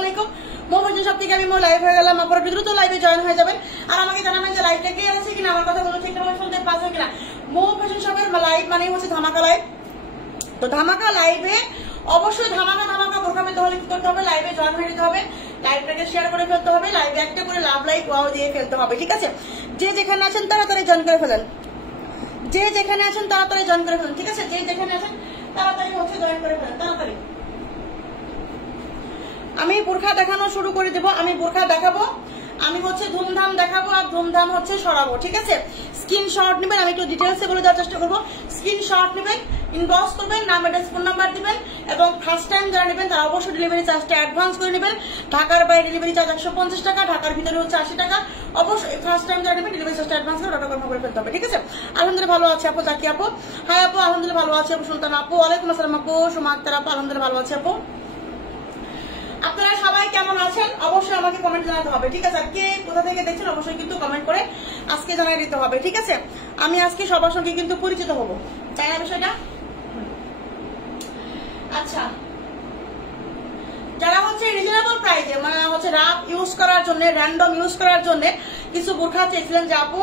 আলাইকুম। মো fashion shop থেকে আমি লাইভ হয়ে গেলাম। আপনারা দ্রুত লাইভে জয়েন হয়ে যাবেন আর আমাকে জানাবেন যে লাইভটা কে আছে কিনা, আমার কথাগুলো ঠিকঠাক শুনতে পাচ্ছেন কিনা। মো ফ্যাশন শপের লাইভ মানে হচ্ছে ধামাকা লাইভ। তো ধামাকা লাইভে অবশ্যই ধামাকা বোরকা পেতে হলে কি করতে হবে, লাইভে জয়েন হয়ে যেতে হবে, লাইভটাকে শেয়ার করে ফেলতে হবে, লাইভে একটা করে লাভ লাইক ওয়াও দিয়ে ফেলতে হবে, ঠিক আছে। যে যেখানে আছেন তাড়াতাড়ি জয়েন করে ফেলেন, যে যেখানে আছেন তাড়াতাড়ি জয়েন করে ফেলেন, ঠিক আছে। যে যেখানে আছেন তাড়াতাড়ি হচ্ছে জয়েন করে ফেলেন, তাড়াতাড়ি। আমি বোরখা দেখানো শুরু করে দেব। আমি বোরখা দেখাবো, আমি হচ্ছে ধুমধাম দেখাবো আর ধুমধাম হচ্ছে সরাবো, ঠিক আছে। স্ক্রিনশট নেবেন, আমি একটু ডিটেলসে বলে দেওয়ার চেষ্টা করবো। স্ক্রিনশট নেবেন, ইনবক্স করবেন, নাম অ্যাড্রেস ফোন নাম্বার দিবেন এবং ফার্স্ট টাইম যারা নেবেন তারা অবশ্যই ডেলিভারি চার্জটা অ্যাডভান্স করে নেবেন। ঢাকার বাইরে ডেলিভারি চার্জ 150 টাকা, ঢাকার ভিতরে হচ্ছে 80 টাকা। অবশ্যই ফার্স্ট টাইম যারা নেবেন ডেলিভারি চার্জটা অ্যাডভান্স করে টাকা কনফার্ম করে ফেলতে হবে, ঠিক আছে। আলহামদুলিল্লাহ ভালো আছে আপু, জাকি আপু হাই আপু, আলহামদুলিল্লাহ ভালো আছে আপু, সুলতান আপু ওয়ালাইকুম আসসালাম আপু, সোমা আক্তার আপু আলহামদুলিল্লাহ ভালো আছে আপু। আপনারা সবাই কেমন আছেন অবশ্যই আমাকে কমেন্ট জানাতে হবে, ঠিক আছে। আর কে কোথা থেকে দেখছেন অবশ্যই কিন্তু কমেন্ট করে আজকে জানাই দিতে হবে, ঠিক আছে। আমি আজকে সবার সঙ্গে কিন্তু পরিচিত হব, তাই না বিষয়টা? আচ্ছা, যারা হচ্ছে রিজনেবল প্রাইসে মানে হচ্ছে রাফ ইউজ করার জন্য, র্যান্ডম ইউজ করার জন্য কিছু বোরখা চেয়েছিলেন যে আপু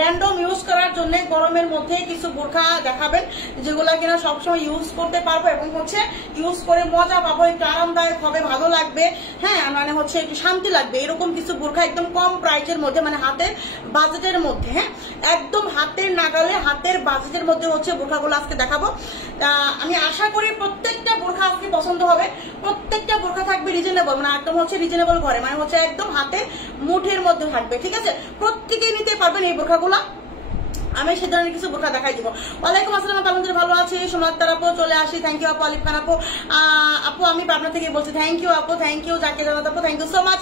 র্যান্ডম ইউজ করার জন্য গরমের মধ্যে কিছু বোরখা দেখাবেন যেগুলা কিনা সবসময় ইউজ করতে পারবো এবং হচ্ছে ইউজ করে মজা পাবো, একটু আরামদায়ক হবে, ভালো লাগবে, হ্যাঁ মানে হচ্ছে একটু শান্তি লাগবে, এরকম কিছু বোরখা একদম কম প্রাইসের মধ্যে মানে হাতের বাজেটের মধ্যে, হ্যাঁ একদম হাতের নাগালে হাতের বাজেটের মধ্যে হচ্ছে বোরখাগুলো আজকে দেখাবো। আমি আশা করি প্রত্যেকটা বোরখা আজকে পছন্দ হবে, প্রত্যেকটা বোরখা থাকবে রিজনেবল মানে একদম হচ্ছে রিজনেবল ঘরে মানে হচ্ছে একদম হাতে মুঠের মধ্যে থাকবে, ঠিক আছে। প্রত্যেকেই নিতে পারবেন এই বোরখাগুলো। আমি সে ধরনের কিছু বোরখা দেখাই দিব। ওয়ালাইকুম আসসালাম, আলহামদুলিল্লাহ ভালো আছি। সোমা আক্তার আপু চলে আসি, থ্যাংক ইউ আপু। আলিফ খান আপু, আপু আমি পাবনা থেকে বলছি, থ্যাংক ইউ আপু, থ্যাংক ইউ। জাকির জানাত আপু থ্যাংক ইউ সো মাচ।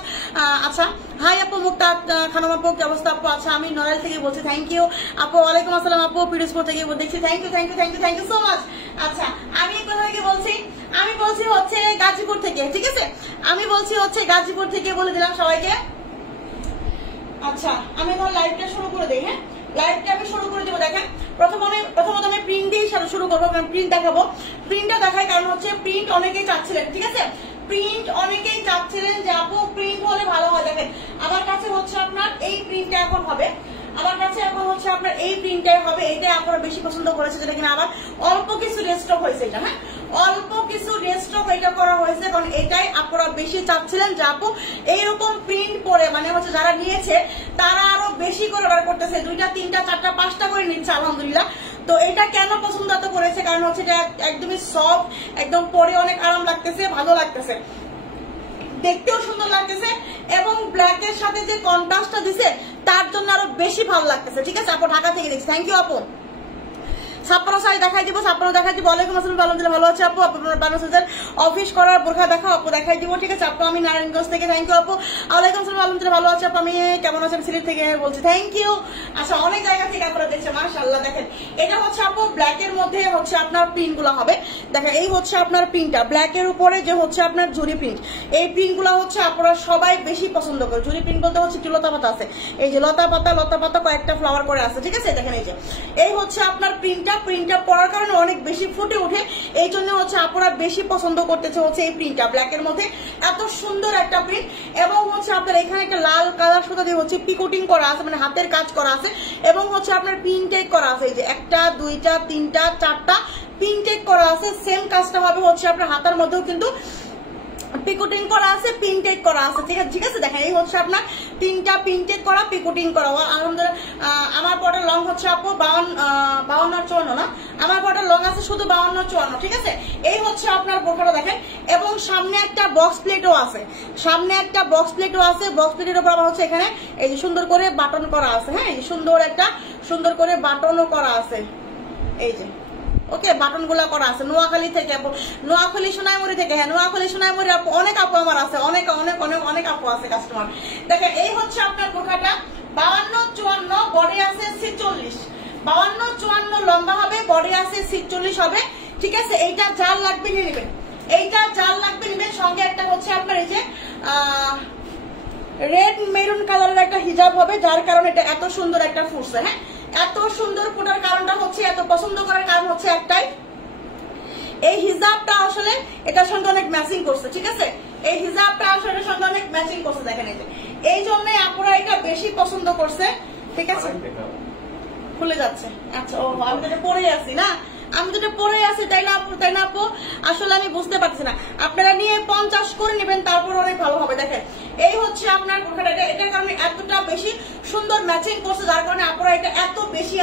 আচ্ছা হাই আপু, মুক্তা খানম আপু কি অবস্থা আপু? আচ্ছা আমি নড়াইল থেকে বলছি, থ্যাংক ইউ আপু। ওয়ালাইকুম আসসালাম আপু, পিরোজপুর থেকে দেখছি, thank you thank you thank you thank you so much. আচ্ছা আমি কোথা থেকে বলছি? আমি বলছি হচ্ছে গাজীপুর থেকে, ঠিক আছে। আমি বলছি হচ্ছে গাজীপুর থেকে, বলে দিলাম সবাইকে। আচ্ছা আমি এখন লাইভটা শুরু করে দিই, হ্যাঁ লাইভটা আমি শুরু করে দেবো। দেখেন প্রথমত আমি প্রিন্ট দিয়ে শুরু করবো, প্রিন্ট দেখাবো। প্রিন্টটা দেখাই কারণ হচ্ছে প্রিন্ট অনেকেই চাচ্ছিলেন, ঠিক আছে। প্রিন্ট অনেকেই চাচ্ছিলেন যে আপু প্রিন্ট হলে ভালো হয়। দেখেন আমার কাছে হচ্ছে আপনার এই প্রিন্টটা এখন হবে, আমার কাছে এখন হচ্ছে আপনার এই প্রিন্টটাই হবে, এইটাই আপনারা বেশি পছন্দ করেছে, যেটা কিনা আবার অল্প কিছু রেস্টক হয়েছে, এটা হ্যাঁ অল্প কিছু রেস্টক এটা করা হয়েছে কারণ এটাই আপনারা বেশি চাচ্ছিলেন যে আপু এইরকম প্রিন্ট পরে মানে হচ্ছে যারা নিয়েছে তারা আরো বেশি করে অর্ডার করতেছে, 2টা 3টা 4টা 5টা করে নিচ্ছে আলহামদুলিল্লাহ। তো এটা কেন পছন্দ এত করেছে কারণ হচ্ছে এটা একদমই সফট, একদম পরে অনেক আরাম লাগতেছে, ভালো লাগতেছে, দেখতেও সুন্দর লাগতেছে এবং ব্ল্যাকের সাথে যে কন্ট্রাস্টটা দিছে তার জন্য আরো বেশি ভালো লাগতেছে, ঠিক আছে। আপু ঢাকা থেকে দেখছি, থ্যাংক ইউ আপু। ছাপ্পান্ন শাড়ি দেখাই দিব, ছাপ্পান্ন দেখাই দিব। ওয়ালাইকুম আসসালাম, আলহামদুলিল্লাহ ভালো আছে আপু। আপনার বানাসের অফিস করার বোরখা দেখা আপু দেখাই দিব, ঠিক আছে আপু। আমি নারায়ণগঞ্জ থেকে, থ্যাংক ইউ আপু। ওয়ালাইকুম আসসালাম, আলহামদুলিল্লাহ ভালো আছে আপু। আমি কেমন আছেন সিলেট থেকে বলছি, থ্যাংক ইউ। আচ্ছা অনেক জায়গা থেকে আপনারা দেখছেন, মাশাআল্লাহ। দেখেন এটা হচ্ছে আপু ব্ল্যাকের মধ্যে হচ্ছে আপনার প্রিন্ট গুলো হবে। দেখেন এই হচ্ছে আপনার প্রিন্টটা ব্ল্যাকের উপরে যে হচ্ছে আপনার ঝুরি প্রিন্ট, এই প্রিন্ট গুলো হচ্ছে আপনারা সবাই বেশি পছন্দ করে। ঝুরি প্রিন্ট বলতে হচ্ছে একটু লতা পাতা আছে, এই যে লতা পাতা কয়েকটা ফ্লাওয়ার করে আছে, ঠিক আছে। দেখেন এই যে এই হচ্ছে আপনার প্রিন্টটা পরার কারণে অনেক বেশি ফুটে ওঠে, এই জন্য হচ্ছে আপনারা বেশি পছন্দ করতেছে হচ্ছে এই প্রিন্টটা ব্ল্যাকের মধ্যে। এত সুন্দর একটা প্রিন্ট এবং হচ্ছে আপনার এখানে একটা লাল কালার সুতা দিয়ে হচ্ছে পিকোটিং করা আছে মানে হাতের কাজ করা আছে এবং হচ্ছে আপনার প্রিন্টেক করা আছে, এই যে 1টা 2টা 3টা 4টা প্রিন্টেক করা আছে। সেম কাজটা হবে হচ্ছে আপনার হাতার মধ্যেও কিন্তু পিকোটিং করা আছে, প্রিন্টেক করা আছে, ঠিক আছে। দেখেন এই হচ্ছে আপনার 3টা প্রিন্টেক করা, পিকোটিং করা। আলহামদুলিল্লাহ আমার বর্ডার লং হচ্ছে আপু 52 আর 54 না, আমার বর্ডার লং আছে শুধু 52 54, ঠিক আছে। এই হচ্ছে আপনার বোরখাটা দেখেন এবং সামনে একটা বক্স প্লেটও আছে, সামনে একটা বক্স প্লেটও আছে। বক্স প্লেটের উপর আবার হচ্ছে এখানে এই যে সুন্দর করে বাটন করা আছে, হ্যাঁ এই সুন্দর করে বাটনও করা আছে, এই যে ওকে বাটন গুলা করা আছে। নোয়াখালী থেকে, নোয়াখালী সোনাইমুড়ি থেকে, হ্যাঁ নোয়াখালী সোনাইমুড়ি আপু অনেক আপু আমার আছে, অনেক অনেক অনেক অনেক আপু আছে কাস্টমার। দেখেন এই হচ্ছে আপনার বোরখাটা 52 54, বডি আছে 46, 52 54 লম্বা হবে, বডি আছে 46 হবে, ঠিক আছে। এইটা জাল লাগবে নিয়ে নেবেন, এইটা জাল লাগবে নেবেন। সঙ্গে একটা হচ্ছে আপনার এই যে রেড মেরুন কালারের একটা হিজাব হবে, যার কারণে এটা এত সুন্দর একটা ফুটছে, হ্যাঁ এত সুন্দর ফোটার কারণটা হচ্ছে, এত পছন্দ করার কারণ হচ্ছে একটাই, এই হিজাবটা আসলে এটার সঙ্গে অনেক ম্যাচিং করছে, ঠিক আছে? এই হিজাবটা আসলে এটার সঙ্গে অনেক ম্যাচিং করছে, দেখেন এই জন্যই আপুরা এটা বেশি পছন্দ করছে, ঠিক আছে? খুলে যাচ্ছে, আচ্ছা ও আমি তো এটা পরেই আছি না, আমি যেটা পরে আছি, তাই না আপু? আসলে আমি বুঝতে পারছি না, আপনারা নিয়ে 50 করে নেবেন, তারপর অনেক ভালো হবে। দেখেন এই হচ্ছে আপনার বোরখাটা, এটার কারণে এতটা বেশি সুন্দর ম্যাচিং করছে, যার কারণে আপনারা এটা এত বেশি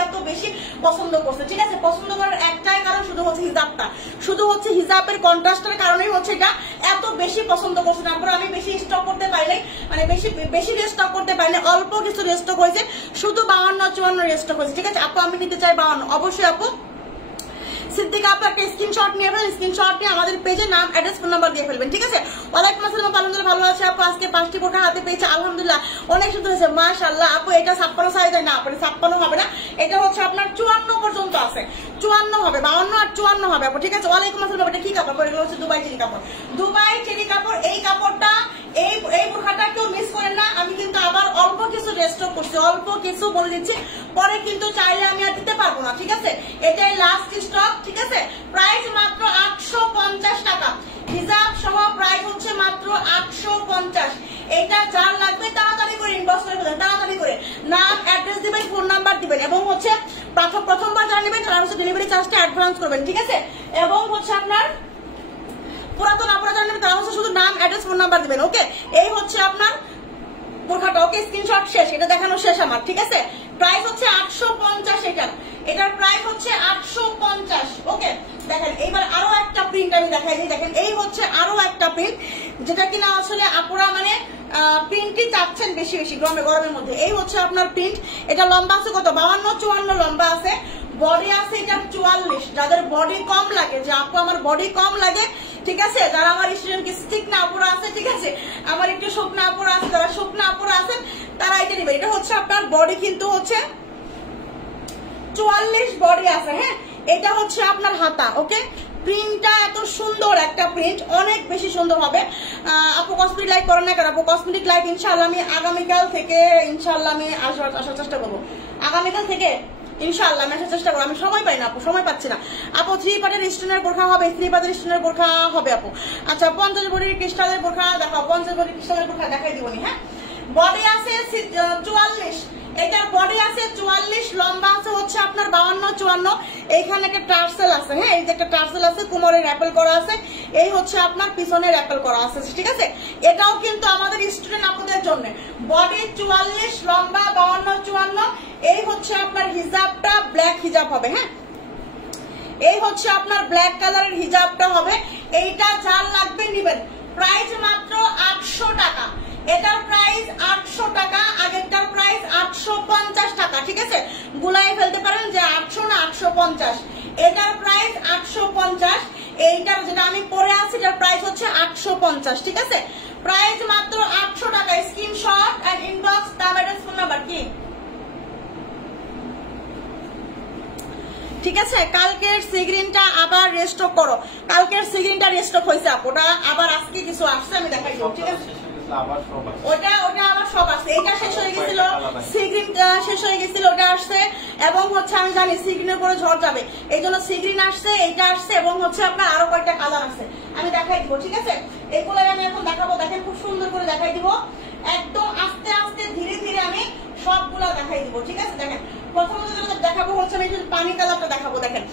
পছন্দ করছে, ঠিক আছে? পছন্দ করার একটাই কারণ শুধু হচ্ছে হিজাবটা, শুধু হচ্ছে হিজাবের কন্ট্রাস্টের কারণেই হচ্ছে এটা এত বেশি পছন্দ করছে। তারপরে আমি বেশি স্টক করতে পাইনি, মানে বেশি স্টক করতে পারিনি, অল্প কিছু স্টক হয়েছে, শুধু 52-54 স্টক হয়েছে, ঠিক আছে আপু? আমি নিতে চাই 52, অবশ্যই আপু। সিদ্দিকা আপু একটা স্ক্রিনশট নিয়ে ফেলবেন, স্ক্রিনশট নিয়ে আমাদের পেজে নাম, অ্যাড্রেস, ফোন নাম্বার দিয়ে ফেলবেন, ঠিক আছে? ওয়ালাইকুম আসসালাম, আলহামদুলিল্লাহ ভালো আছে আপু। আজকে 5টি বোরখা হাতে পেয়েছে, আলহামদুলিল্লাহ অনেক সুন্দর হয়েছে, মাশাআল্লাহ আপু। এটা 56 সাইজ না আপু, 56 হবে না, এটা হচ্ছে আপনার 54 পর্যন্ত আছে, 54 হবে, 52 আর 54 হবে আপু, ঠিক আছে? ওয়ালাইকুম আসসালাম। এটা কি কাপড়? এগুলো হচ্ছে দুবাই চেরি কাপড়, দুবাই চেরি কাপড়। এই কাপড়টা এই বোরখাটা কেউ মিস করেন না, আমি কিন্তু আবার অল্প কিছু রেস্টক করছি, অল্প কিছু বলে দিচ্ছি, পরে কিন্তু চাইলে আমি আর দিতে পারবো না, ঠিক আছে? এটাই লাস্ট স্টক, ঠিক আছে? প্রাইস মাত্র 850 টাকা, হিজাব সহ প্রাইস হচ্ছে মাত্র 850। এটা যার লাগবে তাড়াতাড়ি করে ইনবক্স করে ফেলেন, তাড়াতাড়ি করে নাম, অ্যাড্রেস দিবেন, ফোন নাম্বার দিবেন, এবং হচ্ছে প্রথমবার যারা নেবেন তারা হচ্ছে ডেলিভারি চার্জটা অ্যাডভান্স করবেন, ঠিক আছে? এবং হচ্ছে আপনার পুরাতন আপনারা যারা নেবেন তারা হচ্ছে শুধু নাম, অ্যাড্রেস, ফোন নাম্বার দিবেন, ওকে? এই হচ্ছে আপনার বোরখাটা, ওকে? স্ক্রিনশট শেষ, এটা দেখানো শেষ আমার, ঠিক আছে? প্রাইস হচ্ছে 850, এটার প্রাইস হচ্ছে 850, ওকে? দেখেন এইবার আরো একটা প্রিন্ট আমি দেখাই দিই, দেখেন এই হচ্ছে আরো একটা প্রিন্ট, যেটা কিনা আসলে আপুরা মানে প্রিন্টই চাচ্ছেন বেশি গরমের মধ্যে। এই হচ্ছে আপনার প্রিন্ট, এটা লম্বা আছে কত? 52-54 লম্বা আছে, বডি আছে এটা 44। যাদের বডি কম লাগে, যে আপু আমার বডি কম লাগে, ঠিক আছে, যারা আমার স্টুডেন্ট স্টিক না আপুরা আছে, ঠিক আছে, আমার একটু শুকনা আপুরা আছে, যারা শুকনা আপুরা আছেন তারা এটা নেবে। এটা হচ্ছে আপনার বডি কিন্তু হচ্ছে 44 বডি আছে, হ্যাঁ? এটা হচ্ছে আপনার হাতা, ওকে? প্রিন্টটা এত সুন্দর একটা প্রিন্ট, অনেক বেশি সুন্দর হবে। আপু কসমেটিক লাইভ করেন না কেন? আপু কসমেটিক লাইভ ইনশাআল্লাহ আমি আগামীকাল থেকে ইনশাআল্লাহ আমি আসার চেষ্টা করবো, আগামীকাল থেকে ইনশাআল্লাহ আমি আসার চেষ্টা করবো। আমি সময় পাই না আপু, সময় পাচ্ছি না আপু। 3 পার্টের স্টোনের বোরখা হবে, 3 পার্টের স্টোনের বোরখা হবে আপু। আচ্ছা 50 বডির ক্রিস্টালের বোরখা দেখাও, 50 বডির ক্রিস্টালের বোরখা দেখাই দিবনি, হ্যাঁ? বডি আছে 44, এটার বডি আছে 44, লম্বা আছে হচ্ছে আপনার 52-54। এইখানে একটা টার্সেল আছে, হ্যাঁ? এই যে একটা টার্সেল আছে, কোমরের অ্যাপেল করা আছে, এই হচ্ছে আপনার পিছনের অ্যাপেল করা আছে, ঠিক আছে? এটাও কিন্তু আমাদের স্টুডেন্ট আপুদের জন্য। বডি 44, লম্বা 52-54। এই হচ্ছে আপনার হিজাবটা ব্ল্যাক হিজাব হবে, হ্যাঁ? এই হচ্ছে আপনার ব্ল্যাক কালারের হিজাবটা হবে। এইটা যার লাগবে নিবেন, প্রাইস মাত্র 800 টাকা, এটার প্রাইস 800 টাকা, আগেরটার প্রাইস 850 টাকা, ঠিক আছে? গুলাই ফেলতে পারেন যে 800 না 850, এটার প্রাইস 850। এইটার যেটা আমি পরে আছি এটার প্রাইস হচ্ছে 850, ঠিক আছে? প্রাইস মাত্র 800 টাকা। স্ক্রিনশট এন্ড ইনবক্স, নাম, অ্যাড্রেস, ফোন নাম্বার কি, ঠিক আছে? কালকের সিগ্রিনটা আবার রেস্টক করো, কালকের সিগ্রিনটা রেস্টক হয়েছে আপু, ওটা আবার আজকে কিছু আসছে, আমি দেখাই দেবো, ঠিক আছে? ওটা আবার সব আছে, এটা শেষ হয়ে গেছিল, সিগ্রিন শেষ হয়ে গেছিল, ওটা আসছে, এবং হচ্ছে আমি জানি সিগ্রিনের পরে ঝড় যাবে, এই জন্য সিগ্রিন আসছে, এইটা আসছে, এবং হচ্ছে আপনার আরো কয়েকটা কালার আছে, আমি দেখাই দিব, ঠিক আছে? এগুলো আমি এখন দেখাবো, দেখেন খুব সুন্দর করে দেখাই দিব, একদম আস্তে আস্তে ধীরে ধীরে আমি সবগুলা দেখাই দিব, ঠিক আছে? দেখেন প্রথমত দেখাবো হচ্ছে আমি পানি কালারটা দেখাবো। দেখেন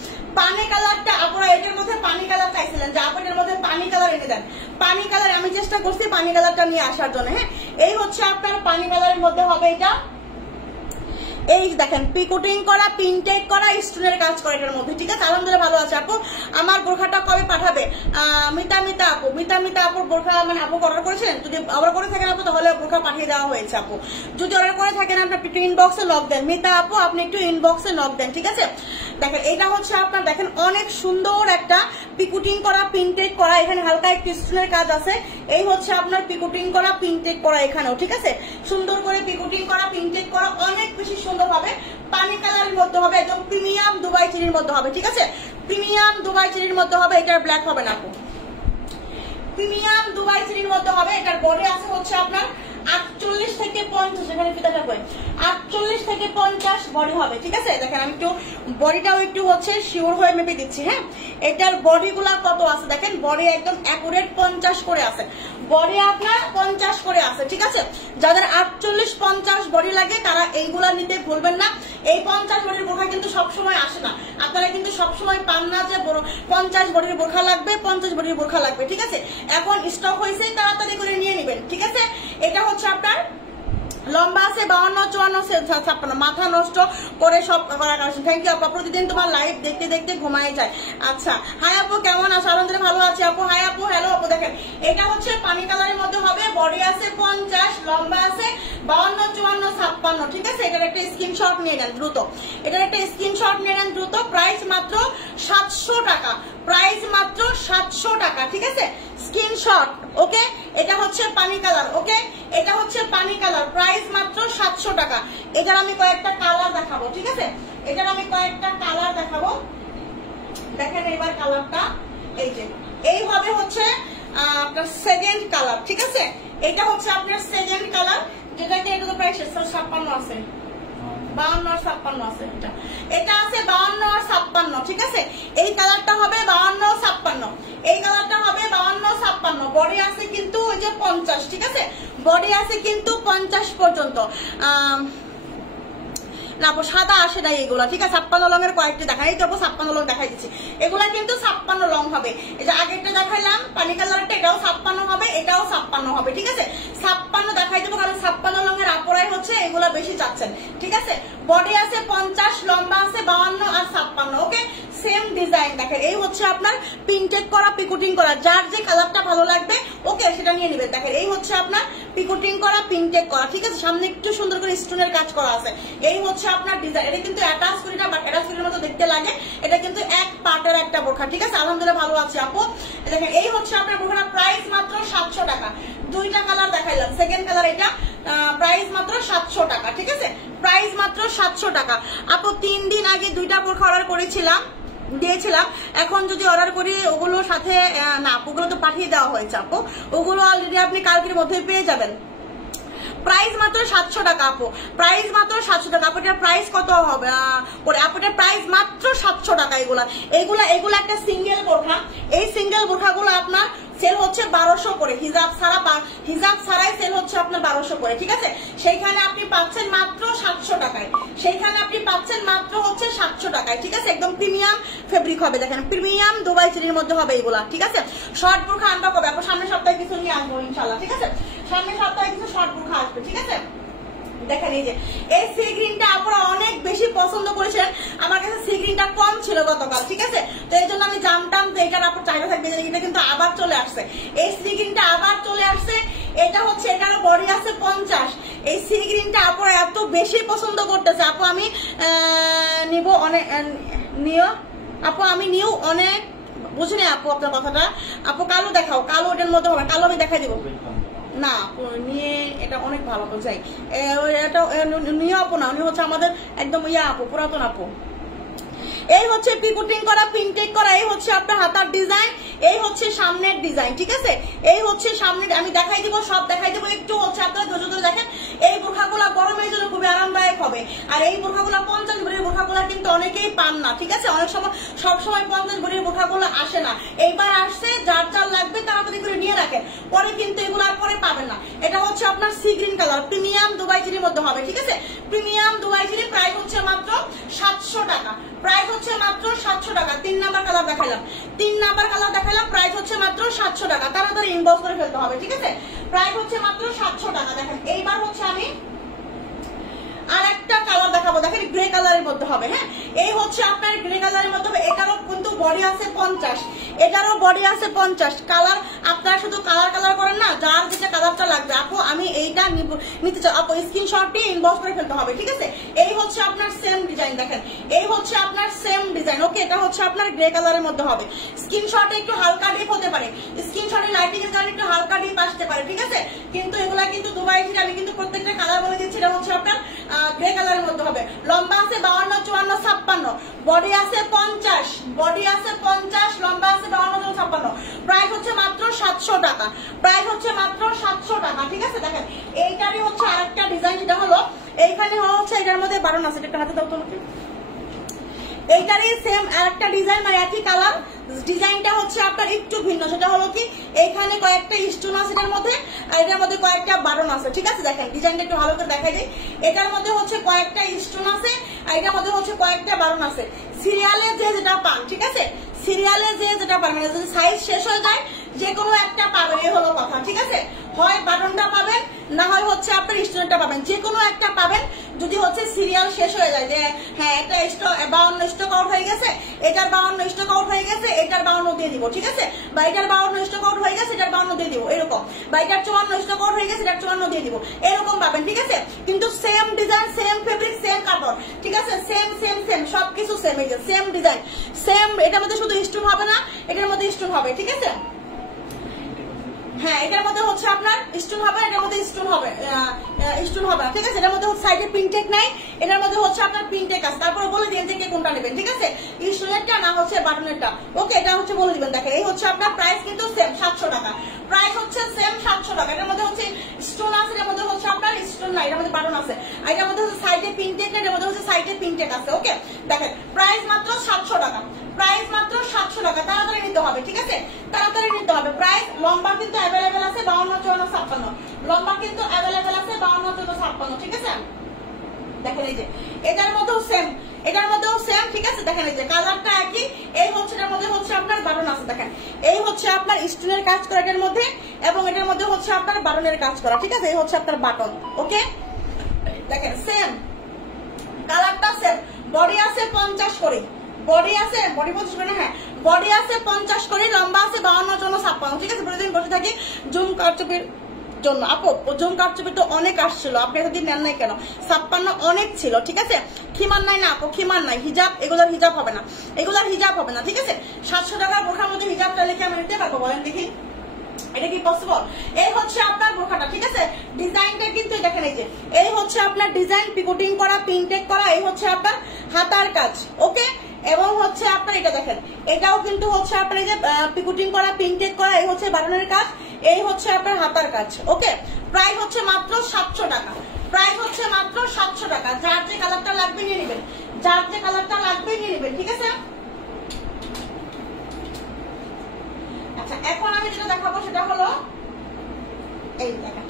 পানি কালারটা, আপনারা এটার মধ্যে পানি কালার চাইছিলেন যে আপনাদের মধ্যে পানি কালার এনে দেন, পানি কালার আমি চেষ্টা করছি পানি কালারটা নিয়ে আসার জন্য, হ্যাঁ? এই হচ্ছে আপনার পানি কালারের মধ্যে হবে এটা। এই দেখেন পিকোটিং করা, পিনটেক করা, স্টোনের কাজ করা এটার মধ্যে, ঠিক আছে? আলহামদুলিল্লাহ ভালো আছে আপু। আমার বোরখাটা কবে পাঠাবে? মিতা আপুর বোরখা মানে আপু অর্ডার করেছেন? যদি অর্ডার করে থাকেন আপু তাহলে বোরখা পাঠিয়ে দেওয়া হয়েছে আপু। যদি অর্ডার করে থাকেন আপনি একটু ইনবক্সে লক দেন, মিতা আপু আপনি একটু ইনবক্সে লক দেন, ঠিক আছে? দেখেন এটা হচ্ছে আপনার, দেখেন অনেক সুন্দর একটা পিকুটিং করা, পিনটেক করা, এখানে হালকা একটু স্টোনের কাজ আছে। এই হচ্ছে আপনার পিকুটিং করা, পিনটেক করা এখানেও, ঠিক আছে? সুন্দর করে পিকুটিং করা, পিনটেক করা, অনেক বেশি সুন্দর হবে। পানি কালারের মধ্যে হবে, একদম প্রিমিয়াম দুবাই চেরির মধ্যে হবে, ঠিক আছে? প্রিমিয়াম দুবাই চেরির মধ্যে হবে, এটার ব্ল্যাক হবে না আপু, প্রিমিয়াম দুবাই চেরির মধ্যে হবে। এটার বডি আছে হচ্ছে আপনার 48 থেকে 50, এখানে ফিতাটা কই, 48 থেকে 50 বডি হবে, ঠিক আছে। দেখেন আমি একটু বডিটাও একটু হচ্ছে শিওর হয়ে মেপে দিচ্ছি, হ্যাঁ। এটার বডি গুলা কত আছে দেখেন, বডি একদম অ্যাকুরেট 50 করে আছে, বডি আপনার 50 করে আছে, ঠিক আছে। যাদের 48-50 বডি লাগে তারা এইগুলা নিতে ভুলবেন না। এই 50 বডির বোরখা কিন্তু সবসময় আসে না, আপনারা কিন্তু সবসময় পান না যে 50 বডির বোরখা লাগবে, 50 বডির বোরখা লাগবে, ঠিক আছে। এখন স্টক হয়েছে, তাড়াতাড়ি করে নিয়ে নেবেন, ঠিক আছে। এটা হচ্ছে আপনার লম্বা আছে 52, 54, 56, মাথা নষ্ট করে সব করার কারণ। থ্যাংক ইউ আপু, প্রতিদিন তোমার লাইভ দেখতে দেখতে ঘুমায় যায়। আচ্ছা, হাই আপু কেমন আছো? আলহামদুলিল্লাহ ভালো আছি আপু। হাই আপু, হ্যালো আপু। দেখেন এটা হচ্ছে পানি কালারের মধ্যে হবে, বডি আছে 50, লম্বা আছে 52, 54, 56, ঠিক আছে। এটার একটা স্ক্রিনশট নিয়ে নেন দ্রুত, এটার একটা স্ক্রিনশট নিয়ে নেন দ্রুত। প্রাইস মাত্র 700 টাকা, প্রাইস মাত্র 700 টাকা, ঠিক আছে। স্ক্রিনশট, ওকে। এটা হচ্ছে পানি কালার, ওকে। এটা হচ্ছে পানি কালার, প্রাইস মাত্র 700 টাকা। এটার আমি কয়েকটা কালার দেখাবো, ঠিক আছে। এটার আমি কয়েকটা কালার দেখাবো, দেখেন এবার কালারটা এই যে এইভাবে হচ্ছে আপনার সেকেন্ড কালার, ঠিক আছে। এটা হচ্ছে আপনার সেকেন্ড কালার, যেটাকে এগুলো প্রাইস 56 আছে, 52 আর 56 আছে। এটা আছে 52 আর 56, ঠিক আছে। এই কালারটা হবে 52, 56, এই কালারটা হবে 52, 56। বডি আছে কিন্তু ওই যে 50, ঠিক আছে। বডি আছে কিন্তু 50 পর্যন্ত। না সাদা আসে নাই এগুলা, ঠিক আছে। 56 লঙের কয়েকটা দেখাই দেবো, 56 লং দেখাই দিচ্ছি। এগুলা কিন্তু 56 লং হবে। এই যে আগেরটা দেখাইলাম পানি কালারটা, এটাও 56 হবে, এটাও 56 হবে, ঠিক আছে। 56 দেখাই দেবো, কারণ 56 লঙের আপুরাই হচ্ছে এগুলা বেশি চাচ্ছেন, ঠিক আছে। বডি আছে 50, লম্বা আছে 52 আর 56, ওকে। সেম ডিজাইন দেখেন, এই হচ্ছে আপনার পিনটেক করা, পিকুটিং করা, যার যে কালারটা ভালো লাগবে ওকে সেটা নিয়ে নেবেন। দেখেন এই হচ্ছে আপনার পিকুটিং করা, পিনটেক করা, ঠিক আছে। সামনে একটু সুন্দর করে স্টোনের কাজ করা আছে। এই হচ্ছে আপনার ডিজাইন। এটা কিন্তু অ্যাটাচ করি না, বাট অ্যাটাচ করির মতো দেখতে লাগে। এটা কিন্তু এক পার্টের একটা বোরখা, ঠিক আছে। আলহামদুলিল্লাহ ভালো আছে আপু। দেখেন এই হচ্ছে আপনার বোরখাটা, প্রাইস মাত্র 700 টাকা। দুইটা কালার দেখাইলাম, সেকেন্ড কালার এটা, প্রাইস মাত্র 700 টাকা, ঠিক আছে। প্রাইস মাত্র 700 টাকা। আপু 3 দিন আগে দুইটা বোরখা অর্ডার করেছিলাম, দিয়েছিলাম। এখন যদি অর্ডার করি ওগুলোর সাথে না, ওগুলো তো পাঠিয়ে দেওয়া হয়েছে আপু, ওগুলো অলরেডি আপনি কালকের মধ্যেই পেয়ে যাবেন। প্রাইস মাত্র 700 টাকা আপু, প্রাইস মাত্র 700 টাকা। আপুটার প্রাইস কত হবে? আপুটার প্রাইস মাত্র 700 টাকা। এগুলা একটা সিঙ্গেল বোরখা। এই সিঙ্গেল বোরখাগুলো আপনার সেল হচ্ছে 1200 করে, হিজাব ছাড়াই সেল হচ্ছে আপনার 1200 করে, ঠিক আছে। সেইখানে আপনি পাচ্ছেন মাত্র 700 টাকায়, সেইখানে আপনি পাচ্ছেন মাত্র হচ্ছে 700 টাকায়, ঠিক আছে। একদম প্রিমিয়াম ফেব্রিক হবে, দেখেন প্রিমিয়াম দুবাই চিনির মধ্যে হবে এগুলা, ঠিক আছে। শর্ট বোরখা আনবা কবে? আপু সামনের সপ্তাহে কিছু নিয়ে আসবো ইনশাল্লাহ, ঠিক আছে। সামনের সপ্তাহে কিছু শর্ট বোরখা আসবে, ঠিক আছে। দেখেন এই যে এই সি গ্রিনটা আপনারা অনেক বেশি পছন্দ করেছেন, আমার কাছে সি গ্রিনটা কম ছিল গতকাল, ঠিক আছে। তো এই জন্য আমি জানতাম যে এটার আপনার চাহিদা থাকবে, এটা কিন্তু আবার চলে আসছে, এই সি গ্রিনটা আবার চলে আসছে। এটা হচ্ছে এটারও বডি আছে 50। এই সি গ্রিনটা আপনারা এত বেশি পছন্দ করতেছে আপু, আমি নিব অনেক, আপু আমি নিউ অনেক, বুঝিনি আপু আপনার কথাটা। আপু কালো দেখাও, কালো এটার মধ্যে হবে, কালো আমি দেখাই দিব না নিয়ে, এটা অনেক ভালো তো যাই। এটা নিয়ে আপু না, উনি হচ্ছে আমাদের একদম আপু, পুরাতন আপু। এই হচ্ছে পিকুটিং করা, পিনটেক করা, এই হচ্ছে আপনার হাতার ডিজাইন, এই হচ্ছে সামনের ডিজাইন, ঠিক আছে। এই হচ্ছে সামনের, আমি দেখাই দিব, সব দেখাই দিব, একটু হচ্ছে আপনারা ধৈর্য ধরে দেখেন। এই বোরখাগুলা গরমের জন্য খুবই আরামদায়ক হবে। আর এই বোরখাগুলা 50 ভরির বোরখাগুলা কিন্তু অনেকেই পান না, ঠিক আছে। অনেক সময় সবসময় 50 ভরির বোরখাগুলো আসে না, এইবার আসছে, যার যার লাগবে তাড়াতাড়ি করে নিয়ে রাখেন, পরে কিন্তু এগুলো আর পরে পাবেন না। এটা হচ্ছে আপনার sea green colour, premium Dubai চিনির মধ্যে হবে, ঠিক আছে। প্রিমিয়াম দুবাই চিনি, প্রাইস হচ্ছে মাত্র 700 টাকা, প্রাইস হচ্ছে মাত্র 700 টাকা। 3 নাম্বার কালার দেখাইলাম, 3 নাম্বার কালার দেখাইলাম, প্রাইস হচ্ছে মাত্র 700 টাকা। তাড়াতাড়ি ইনবক্স করে ফেলতে হবে, ঠিক আছে। প্রাইস হচ্ছে মাত্র 700 টাকা। দেখেন এইবার হচ্ছে আমি আর একটা কালার দেখাবো, দেখেন গ্রে কালারের মধ্যে হবে, হ্যাঁ। এই হচ্ছে আপনার গ্রে কালারের মধ্যে হবে, এটারও কিন্তু বডি আছে 50, এটারও বডি আছে 50। কালার আপনারা শুধু কালার করেন না, যার যেটা কালারটা লাগবে আপু আমি এইটা নিতে চাই, আপু স্ক্রিনশট দিয়ে ইনবক্স করে ফেলতে হবে, ঠিক আছে। এই হচ্ছে আপনার সেম ডিজাইন, দেখেন এই হচ্ছে আপনার সেম ডিজাইন, ওকে। এটা হচ্ছে আপনার গ্রে কালারের মধ্যে হবে। স্ক্রিনশটে একটু হালকা ডিপ হতে পারে, স্ক্রিনশটে লাইটিং এর কারণে একটু হালকা ডিপ আসতে পারে, ঠিক আছে। কিন্তু এগুলা কিন্তু দুবাই থেকে আমি কিন্তু প্রত্যেকটা কালার বলে দিচ্ছি। এটা হচ্ছে আপনার গ্রে কালারের মধ্যে হবে। লম্বা আছে 52, 54, 56, বডি আছে 50, বডি আছে 50, লম্বা আছে 52, 56। প্রাইস হচ্ছে মাত্র 700 টাকা, প্রাইস হচ্ছে মাত্র 700 টাকা। ঠিক আছে, দেখেন এইটারই হচ্ছে আরেকটা ডিজাইন, যেটা হলো এইখানে হচ্ছে এটার মধ্যে বারণ আছে, এটা হাতে দাও তোমাকে। এইটারই সেম আরেকটা ডিজাইন, মানে একই কালার, ডিজাইনটা হচ্ছে আপনার একটু ভিন্ন। সেটা হলো কি এইখানে কয়েকটা স্টোন আছে এটার মধ্যে, আর এটার মধ্যে কয়েকটা বাটন আছে। ঠিক আছে, দেখেন ডিজাইনটা একটু ভালো করে দেখাই দিই। এটার মধ্যে হচ্ছে কয়েকটা স্টোন আছে, আর এটার মধ্যে হচ্ছে কয়েকটা বাটন আছে। সিরিয়ালে যে যেটা পান, ঠিক আছে, সিরিয়ালে যে যেটা পান, মানে যদি সাইজ শেষ হয়ে যায় যে কোনো একটা পাবেন, এই হলো কথা। ঠিক আছে, হয় বাটনটা পাবেন, না হয় হচ্ছে আপনার স্টোনটা পাবেন, যে কোনো একটা পাবেন। যদি হচ্ছে সিরিয়াল শেষ হয়ে যায় যে হ্যাঁ এটা 52 স্টক আউট হয়ে গেছে, এটার 52 স্টক আউট হয়ে গেছে, এটার 52 দিয়ে দিব। ঠিক আছে, বা এটার 52 স্টক আউট হয়ে গেছে, এটার 52 দিয়ে দিব, এরকম। বা এটার 54 স্টক আউট হয়ে গেছে, এটার 54 দিয়ে দিব, এরকম পাবেন। ঠিক আছে, কিন্তু same design, same fabric, same কাপড়। ঠিক আছে, সেম সেম সেম সবকিছু সেম, এই যে সেম ডিজাইন সেম। এটার মধ্যে শুধু স্টোন হবে না, এটার মধ্যে স্টোন হবে। ঠিক আছে, হ্যাঁ এটার মধ্যে হচ্ছে আপনার স্টোন হবে, এটার মধ্যে স্টোন হবে, স্টোন হবে না। ঠিক আছে, এটার মধ্যে সাইডে পিনটেক নাই, এটার মধ্যে হচ্ছে আপনার পিনটেক আছে। তারপরে বলে দিন যে কে কোনটা নেবেন। ঠিক আছে, স্টোনেরটা না হচ্ছে বাটনেরটা। ওকে, এটা হচ্ছে বলে দিবেন। দেখেন এই হচ্ছে আপনার প্রাইস কিন্তু সেম 700 টাকা, প্রাইস হচ্ছে সেম 700 টাকা। এটার মধ্যে হচ্ছে স্টোন আছে, এটার মধ্যে হচ্ছে আপনার স্টোন নাই, এটার মধ্যে বাটন আছে, আর এটার মধ্যে হচ্ছে সাইডে পিনটেক নাই, এটার মধ্যে হচ্ছে সাইডে পিনটেক আছে। ওকে, দেখেন প্রাইস মাত্র 700 টাকা, প্রাইস মাত্র 700 টাকা। তাড়াতাড়ি নিতে হবে। ঠিক আছে, তাড়াতাড়ি নিতে হবে। প্রাইস লম্বা কিন্তু অ্যাভেলেবেল আছে 52, 54, 56, লম্বা কিন্তু অ্যাভেলেবেল আছে 52, 54, 56। ঠিক আছে, দেখেন এই যে এটার মধ্যেও সেম, এটার মধ্যেও সেম। ঠিক আছে, দেখেন এই যে কালারটা একই। এই হচ্ছে এটার মধ্যে হচ্ছে আপনার বাটন আছে, দেখেন এই হচ্ছে আপনার স্টোনের কাজ করা এটার মধ্যে, এবং এটার মধ্যে হচ্ছে আপনার বাটনের কাজ করা। ঠিক আছে, এই হচ্ছে আপনার বাটন। ওকে, দেখেন সেম কালারটা সেম। বডি আছে 50 করে, বডি আছে, বডি 50 করে, হ্যাঁ বডি আছে 50 করে, লম্বা আছে 52, 54, 56। ঠিক আছে, প্রতিদিন বসে থাকি জুম কারচুপির জন্য। আপু জুম কারচুপি তো অনেক আসছিল, আপনি এতদিন নেন নাই কেন? 56 অনেক ছিল। ঠিক আছে, খিমার নাই না আপু, খিমার নাই। হিজাব, এগুলোর হিজাব হবে না, এগুলোর হিজাব হবে না। ঠিক আছে, 700 টাকার বোরখার মধ্যে হিজাবটা লিখে আমি নিতে পারবো? বলেন দেখি, এটা কি পসিবল? এই হচ্ছে আপনার বোরখাটা। ঠিক আছে, ডিজাইনটা কিন্তু দেখেন এই যে এই হচ্ছে আপনার ডিজাইন, পিকোটিং করা, পিনটেক করা, এই হচ্ছে আপনার হাতার কাজ। ওকে, এবং হচ্ছে আপনার এটা দেখেন, এটাও কিন্তু হচ্ছে আপনার এই যে পিকোটিং করা, পিনটেক করা, এই হচ্ছে বাটনের কাজ, এই হচ্ছে আপনার হাতার কাজ। ওকে, প্রাইস হচ্ছে মাত্র 700 টাকা, প্রাইস হচ্ছে মাত্র 700 টাকা। যার যে কালারটা লাগবে নিয়ে নেবেন, যার যে কালারটা লাগবে নিয়ে নেবেন। ঠিক আছে, আচ্ছা এখন আমি যেটা দেখাবো সেটা হলো এই দেখেন,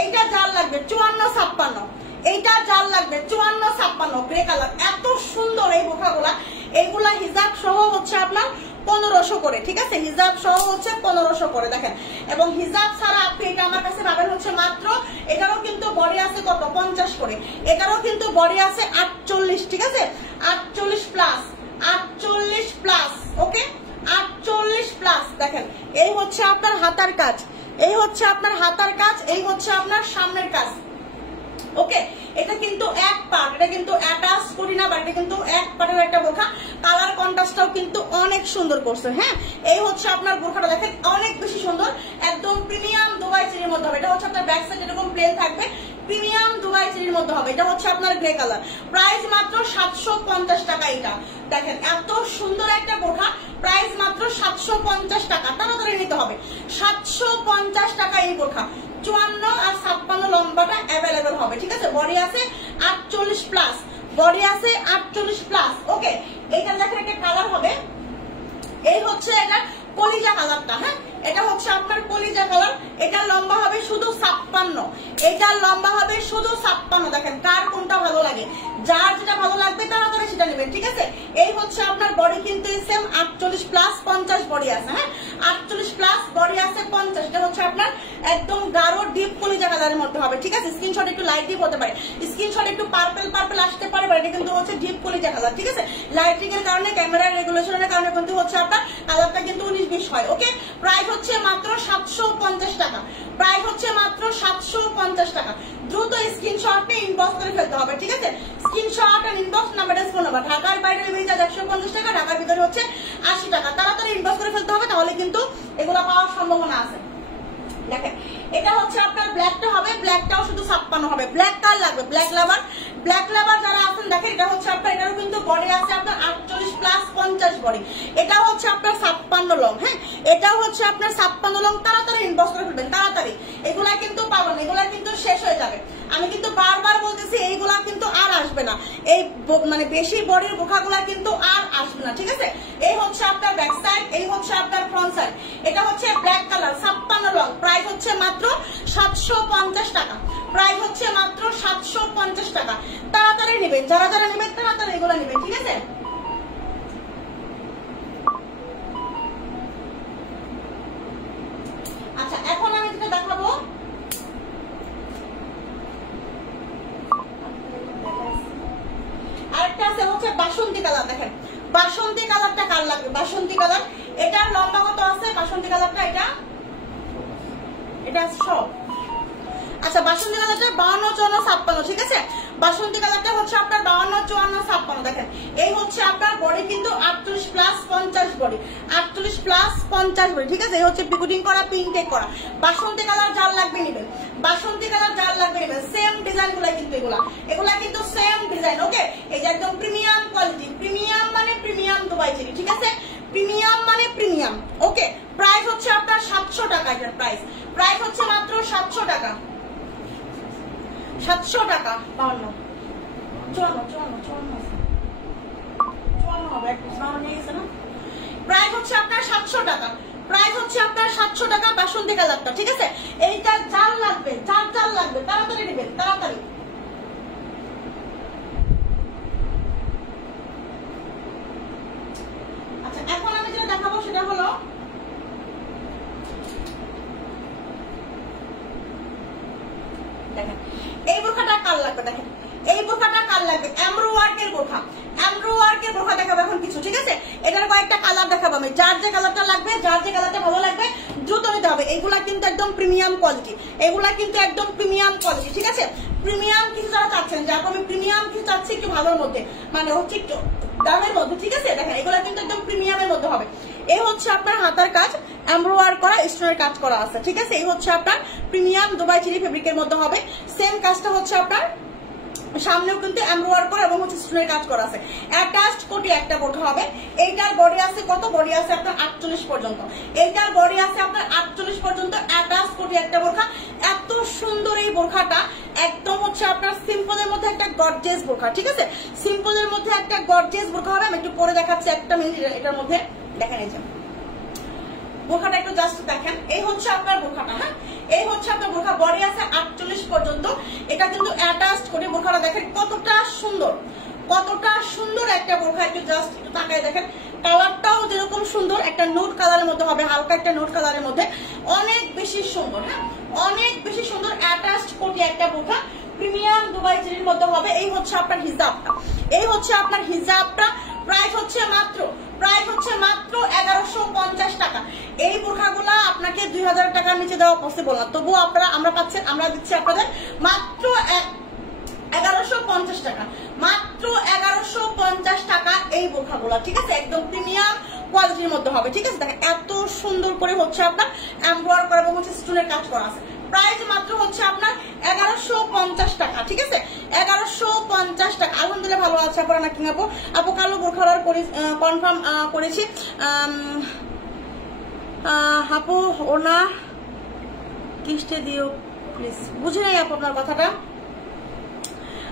এইটা যার লাগবে 54, 56, এইটা যার লাগবে 54, 56 গ্রে কালার, এত সুন্দর এই বোরখাগুলা। এইগুলা হিজাব সহ হচ্ছে আপনার 1500 করে। ঠিক আছে, হিজাব সহ হচ্ছে 1500 করে। দেখেন, এবং হিজাব ছাড়া আপনি এটা আমার কাছে পাবেন হচ্ছে মাত্র, এটারও কিন্তু বডি আছে কত 50 করে, এটারও কিন্তু বডি আছে 48। ঠিক আছে, 48 প্লাস, 48 প্লাস। ওকে, 48 প্লাস। দেখেন এই হচ্ছে আপনার হাতার কাজ, এই হচ্ছে আপনার হাতার কাজ, এই হচ্ছে আপনার সামনের কাজ। ওকে, এটা কিন্তু এক পার্ট, এটা কিন্তু অ্যাটাচ করি না, বাট এটা কিন্তু এক পার্টের একটা বোরখা। কালার কন্ট্রাস্টটাও কিন্তু অনেক সুন্দর করছে। হ্যাঁ, এই হচ্ছে আপনার বোরখাটা, দেখেন অনেক বেশি সুন্দর, একদম প্রিমিয়াম দুবাই চেরির মধ্যে হবে। এটা হচ্ছে আপনার ব্যাক সাইড এরকম প্লেন থাকবে, প্রিমিয়াম দুবাই চেরির মধ্যে হবে। এটা হচ্ছে আপনার গ্রে কালার, প্রাইস মাত্র 750 টাকা। এটা দেখেন এত সুন্দর একটা বোরখা, প্রাইস মাত্র 750 টাকা। তাড়াতাড়ি নিতে হবে, 750 টাকা এই বোরখা। 54 আর 56 লম্বাটা অ্যাভেলেবেল হবে। ঠিক আছে, বডি আছে 48 প্লাস, বডি আছে 48 প্লাস। ওকে, এইটা দেখেন একটা কালার হবে, এই হচ্ছে এটা কলিজা কালারটা। হ্যাঁ, এটা হচ্ছে আপনার কলিজা কালার, এটা লম্বা হবে শুধু 56, এটা লম্বা হবে শুধু 56। দেখেন কার কোনটা ভালো লাগে, যার যেটা ভালো লাগবে তাড়াতাড়ি সেটা নেবেন। ঠিক আছে, এই হচ্ছে আপনার বডি কিন্তু সেম 48 প্লাস 50 বডি আছে। হ্যাঁ, 48 প্লাস বডি আছে 50। এটা হচ্ছে আপনার একদম গাঢ় ডিপ কলিজা কালারের মধ্যে হবে। ঠিক আছে, স্ক্রিনশট একটু লাইট ডিপ হতে পারে, স্ক্রিনশট একটু পার্পল পার্পল আসতে পারে, বাট এটা কিন্তু হচ্ছে ডিপ কলিজা কালার। ঠিক আছে, লাইটিং এর কারণে, ক্যামেরার রেগুলেশনের কারণে কিন্তু হচ্ছে আপনার কালারটা কিন্তু 19-20 হয়। ওকে, প্রাইস হচ্ছে মাত্র 750 টাকা, প্রাইস হচ্ছে মাত্র 750 টাকা। দ্রুত স্ক্রিনশট নিয়ে ইনবক্স করে ফেলতে হবে। ঠিক আছে, স্ক্রিনশট আর ইনবক্স নাম্বারটা ফোন নাম্বার। ঢাকার বাইরে ডেলিভারি চার্জ 150 টাকা, ঢাকার ভিতরে হচ্ছে 80 টাকা। তাড়াতাড়ি ইনবক্স করে ফেলতে হবে, তাহলে কিন্তু এগুলো পাওয়ার সম্ভাবনা আছে। দেখেন এটা হচ্ছে আপনার ব্ল্যাকটা হবে, ব্ল্যাকটাও শুধু 56 হবে। ব্ল্যাক কার লাগবে, ব্ল্যাক লাভার যারা আছেন দেখেন এটা হচ্ছে আপনার, এটারও কিন্তু বডি আছে আপনার 48 প্লাস 50 বডি। এটা হচ্ছে আপনার 56 লং। হ্যাঁ, এটাও হচ্ছে আপনার 56 লং। তাড়াতাড়ি ইনবক্স করে ফেলবেন, তাড়াতাড়ি। এগুলা কিন্তু পাবেন, এগুলা কিন্তু শেষ হয়ে যাবে। আমি কিন্তু বারবার বলতেছি এইগুলা কিন্তু আর আসবে না, এই মানে বেশি বডির বোরখাগুলা কিন্তু আর আসবে না, ঠিক আছে। এই হচ্ছে আপনার ব্যাক সাইড, এই হচ্ছে আপনার ফ্রন্ট সাইড। এটা হচ্ছে ব্ল্যাক কালার 56 লং, প্রাইস হচ্ছে মাত্র 750 টাকা। প্রাইস হচ্ছে মাত্র 750 টাকা। তাড়াতাড়ি নেবেন, যারা যারা নেবেন তাড়াতাড়ি এগুলো নেবেন, ঠিক আছে। আচ্ছা, এখন আমি যেটা দেখাবো আরেকটা আছে হচ্ছে বাসন্তী কালার। দেখেন বাসন্তী কালারটা কার লাগবে, বাসন্তী কালার। এটার লম্বা কত আছে বাসন্তী কালারটা? এটা সব। আচ্ছা, বাসন্তী কালারটা 52, 54, 56, ঠিক আছে। বাসন্তী কালারটা হচ্ছে আপনার 52, 54, 56। দেখেন এই হচ্ছে আপনার বডি কিন্তু 48 প্লাস 50 বডি, 48 প্লাস 50 বডি, ঠিক আছে। এই হচ্ছে পিকুটিং করা, প্রিন্টেড করা। বাসন্তী কালার যার লাগবে নেবেন, বাসন্তী কালার যার লাগবে নেবেন। সেম ডিজাইন গুলা কিন্তু এগুলা কিন্তু সেম ডিজাইন। ওকে, এই যে একদম প্রিমিয়াম কোয়ালিটি। প্রিমিয়াম মানে প্রিমিয়াম দুবাই চেরি, ঠিক আছে। প্রিমিয়াম মানে প্রিমিয়াম। ওকে, প্রাইস হচ্ছে আপনার 700 টাকা। এটার প্রাইস হচ্ছে মাত্র 700 টাকা। 700 টাকা। 52, 54 হবে, নিয়ে গেছে না। প্রাইস হচ্ছে আপনার 700 টাকা। প্রাইস হচ্ছে আপনার 700 টাকা বাসন্তী কালারটা, ঠিক আছে। এইটা যার লাগবে, যার লাগবে তাড়াতাড়ি নেবেন, তাড়াতাড়ি। আচ্ছা, এখন আমি যেটা দেখাবো সেটা হলো দেখেন এই বোরখাটা কার লাগবে। দেখেন এই বোরখাটা কার লাগবে, এমব্রো ওয়ার্কের বোরখা। এমব্রো ওয়ার্কের বোরখা দেখাবো এখন কিছু, ঠিক আছে। এটার কয়েকটা কালার দেখাবো আমি। যার যে কালারটা লাগবে, যার যে কালারটা ভালো লাগবে দ্রুত নিতে হবে। এইগুলা কিন্তু একদম প্রিমিয়াম কোয়ালিটি, এগুলা কিন্তু একদম প্রিমিয়াম কোয়ালিটি, ঠিক আছে। প্রিমিয়াম কিছু যারা চাচ্ছেন, যার আমি প্রিমিয়াম কিছু চাচ্ছি একটু ভালোর মধ্যে, মানে হচ্ছে একটু দামের মধ্যে, ঠিক আছে। দেখেন এগুলা কিন্তু একদম প্রিমিয়ামের মধ্যে হবে। এই হচ্ছে আপনার হাতার কাজ, এমব্রয়ডারি করা, স্টোনের কাজ করা আছে, ঠিক আছে। এই হচ্ছে আপনার প্রিমিয়াম দুবাই চেরি ফেব্রিকের মধ্যে হবে। সেম কাজটা হচ্ছে আপনার সামনেও কিন্তু এমব্রয়ডারি করা এবং হচ্ছে স্টোনের কাজ করা আছে। অ্যাটাচড কোটি একটা বোরখা হবে। এইটার বডি আছে কত, বডি আছে আপনার 48 পর্যন্ত। এইটার বডি আছে আপনার 48 পর্যন্ত। অ্যাটাচড কোটি একটা বোরখা। এত সুন্দর এই বোরখাটা, একদম হচ্ছে আপনার সিম্পলের মধ্যে একটা গর্জিয়াস বোরখা, ঠিক আছে। সিম্পলের মধ্যে একটা গর্জিয়াস বোরখা হবে। আমি একটু পরে দেখাচ্ছি একটা মিনিট। এটার মধ্যে দেখেন এই যে বোরখাটা একটু জাস্ট দেখেন। এই হচ্ছে আপনার বোরখাটা। হ্যাঁ, এই হচ্ছে আপনার বোরখা, বডি আছে 48 পর্যন্ত। এটা কিন্তু অ্যাটাচড করে বোরখাটা দেখেন কতটা সুন্দর, কতটা সুন্দর একটা বোরখা। একটু জাস্ট একটু তাকায় দেখেন, কালারটাও যেরকম সুন্দর, একটা নোট কালারের মধ্যে হবে, হালকা একটা নোট কালারের মধ্যে, অনেক বেশি সুন্দর। হ্যাঁ, অনেক বেশি সুন্দর। অ্যাটাচড কোটি একটা বোরখা, প্রিমিয়াম দুবাই চেরির মধ্যে হবে। এই হচ্ছে আপনার হিজাবটা, এই হচ্ছে আপনার হিজাবটা। প্রাইস হচ্ছে মাত্র 1150 টাকা। এই বোরখাগুলা আপনাকে 2000 টাকার নিচে দেওয়া পসিবল না, তবুও আমরা দিচ্ছি আপনাদের মাত্র 1150 টাকা। মাত্র 1150 টাকা এই বোরখাগুলা, ঠিক আছে। একদম প্রিমিয়াম কোয়ালিটির মধ্যে হবে, ঠিক আছে। দেখেন এত সুন্দর করে হচ্ছে আপনার এমব্রয়ডারি করা এবং হচ্ছে স্টোনের কাজ করা আছে। প্রাইস মাত্র হচ্ছে আপনার 1150 টাকা, ঠিক আছে। 1150 টাকা। আলহামদুলিল্লাহ ভালো আছে আপনারা নাকি আপু কালো বোরখা অর্ডার কনফার্ম করেছি আপু। ওনা কিস্টে দিও প্লিজ। বুঝি নাই আপু আপনার কথাটা,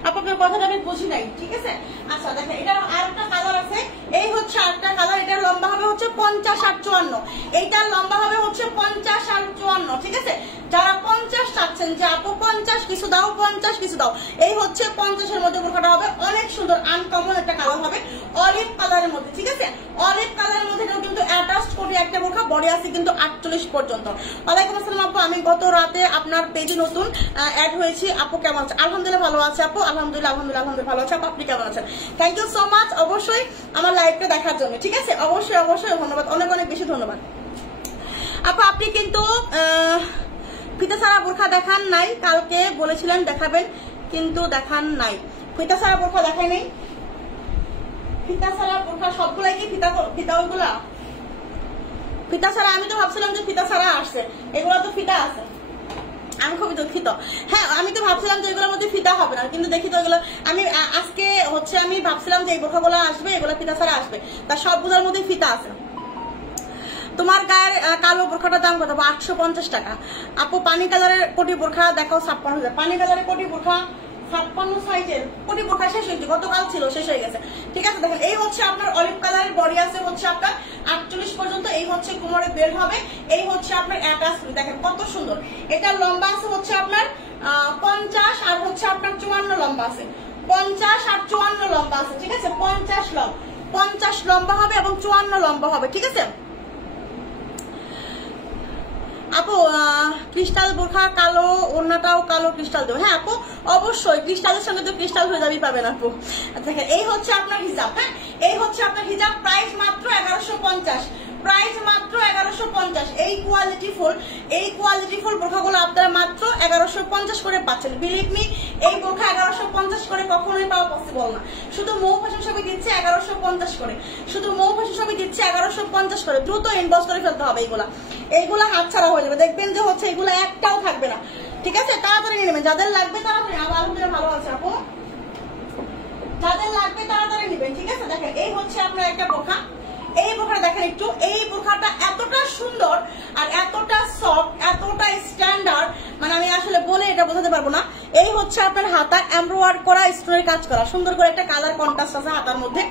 আপনার কথাটা আমি বুঝি নাই, ঠিক আছে। আচ্ছা দেখেন এটার আরেকটা কালার আছে। এই হচ্ছে আরেকটা কালার। এটার লম্বা হবে হচ্ছে 50 আর 54। এইটার লম্বা হবে হচ্ছে 50 আর 54, ঠিক আছে। যারা 50 চাচ্ছেন যে আপু 50 কিছু দাও, 50 কিছু দাও, এই হচ্ছে 50 এর মধ্যে বোরখাটা হবে। অনেক সুন্দর আনকমন একটা কালার হবে, অলিভ কালারের মধ্যে, ঠিক আছে। অলিভ কালারের মধ্যে কিন্তু অ্যাটাচড করে একটা বোরখা, বডি আছে কিন্তু 48 পর্যন্ত। ওয়ালাইকুম আসসালাম আপু, আমি গত রাতে আপনার পেজে নতুন অ্যাড হয়েছি। আপু কেমন আছে? আলহামদুলিল্লাহ ভালো আছে আপু, আলহামদুলিল্লাহ ভালো আছে আপু। আপনি কেমন আছেন? থ্যাংক ইউ সো মাচ অবশ্যই আমার লাইভটা দেখার জন্য, ঠিক আছে। অবশ্যই অবশ্যই ধন্যবাদ, অনেক অনেক বেশি ধন্যবাদ আপু। আপনি কিন্তু ফিতা ছাড়া বোরখা দেখান নাই, কালকে বলেছিলেন দেখাবেন কিন্তু দেখান নাই। ফিতা ছাড়া বোরখা দেখাই নাই, ফিতা ছাড়া বোরখা সবগুলাই কি ফিতা ওইগুলা ফিতা ছাড়া, আমি তো ভাবছিলাম যে ফিতা ছাড়া আসছে, এগুলো তো ফিতা আছে, আমি খুবই দুঃখিত। হ্যাঁ আমি তো ভাবছিলাম যে এগুলোর মধ্যে ফিতা হবে না, কিন্তু দেখি তো এগুলো আমি আজকে হচ্ছে আমি ভাবছিলাম যে এই বোরখাগুলো আসবে, এগুলো ফিতা ছাড়া আসবে, তার সবগুলোর মধ্যে ফিতা আছে। তোমার গায়ের কালো বোরখাটার দাম কত? 850 টাকা। আপু পানি কালারের কোটি বোরখা দেখাও 56,000। পানি কালারের কোটি বোরখা 56 সাইজের কোটি বোরখা শেষ হয়েছে, গতকাল ছিল, শেষ হয়ে গেছে। ঠিক আছে দেখেন, এই হচ্ছে আপনার অলিভ কালারের বডি আছে হচ্ছে আপনার 48 পর্যন্ত, এই হচ্ছে কোমরে বের হবে, এই হচ্ছে আপনার অ্যাটাচ, দেখেন কত সুন্দর। এটা লম্বা আছে হচ্ছে আপনার 50 আর হচ্ছে আপনার 54 লম্বা আছে, 50 আর 54 লম্বা আছে। ঠিক আছে 50 লম্বা হবে এবং 54 লম্বা হবে। ঠিক আছে আপু ক্রিস্টাল বোরখা কালো, ওড়নাটাও কালো ক্রিস্টাল দেবো। হ্যাঁ আপু অবশ্যই, ক্রিস্টালের সঙ্গে তো ক্রিস্টাল হয়ে যাবেই পাবেন আপু। দেখেন এই হচ্ছে আপনার হিজাব, হ্যাঁ এই হচ্ছে আপনার হিজাব, প্রাইস মাত্র 1150, প্রাইস মাত্র 1150। এই কোয়ালিটি ফুল বোরখাগুলো আপনারা মাত্র 1150 করে পাচ্ছেন। বিলিভ মি, এই বোরখা 1150 করে কখনোই পাওয়া পসিবল না। শুধু মৌ ফ্যাশন শপে দিচ্ছে 1150 করে, শুধু মৌ ফ্যাশন শপে দিচ্ছে 1150 করে। দ্রুত ইনবক্স করে ফেলতে হবে, এইগুলা হাতছাড়া হয়ে যাবে, দেখবেন যে হচ্ছে এগুলো একটাও থাকবে না। ঠিক আছে তাড়াতাড়ি নিয়ে নেবেন, যাদের লাগবে তাড়াতাড়ি। আলহামদুলিল্লাহ ভালো আছে আপু, যাদের লাগবে তাড়াতাড়ি নেবেন। ঠিক আছে দেখেন এই হচ্ছে আপনার একটা বোরখা, এই বোরখাটা দেখেন একটু, এই বোরখাটা এতটা সুন্দর আর এতটা সফট, এতটা স্ট্যান্ডার্ড, মানে আমি আসলে বলে এটা বোঝাতে পারবো না। এই হচ্ছে আপনার হাতা এমব্রয়ডারি করা, স্টোনের কাজ করা, সুন্দর করে একটা কালার কন্ট্রাস্ট আছে হাতার মধ্যে।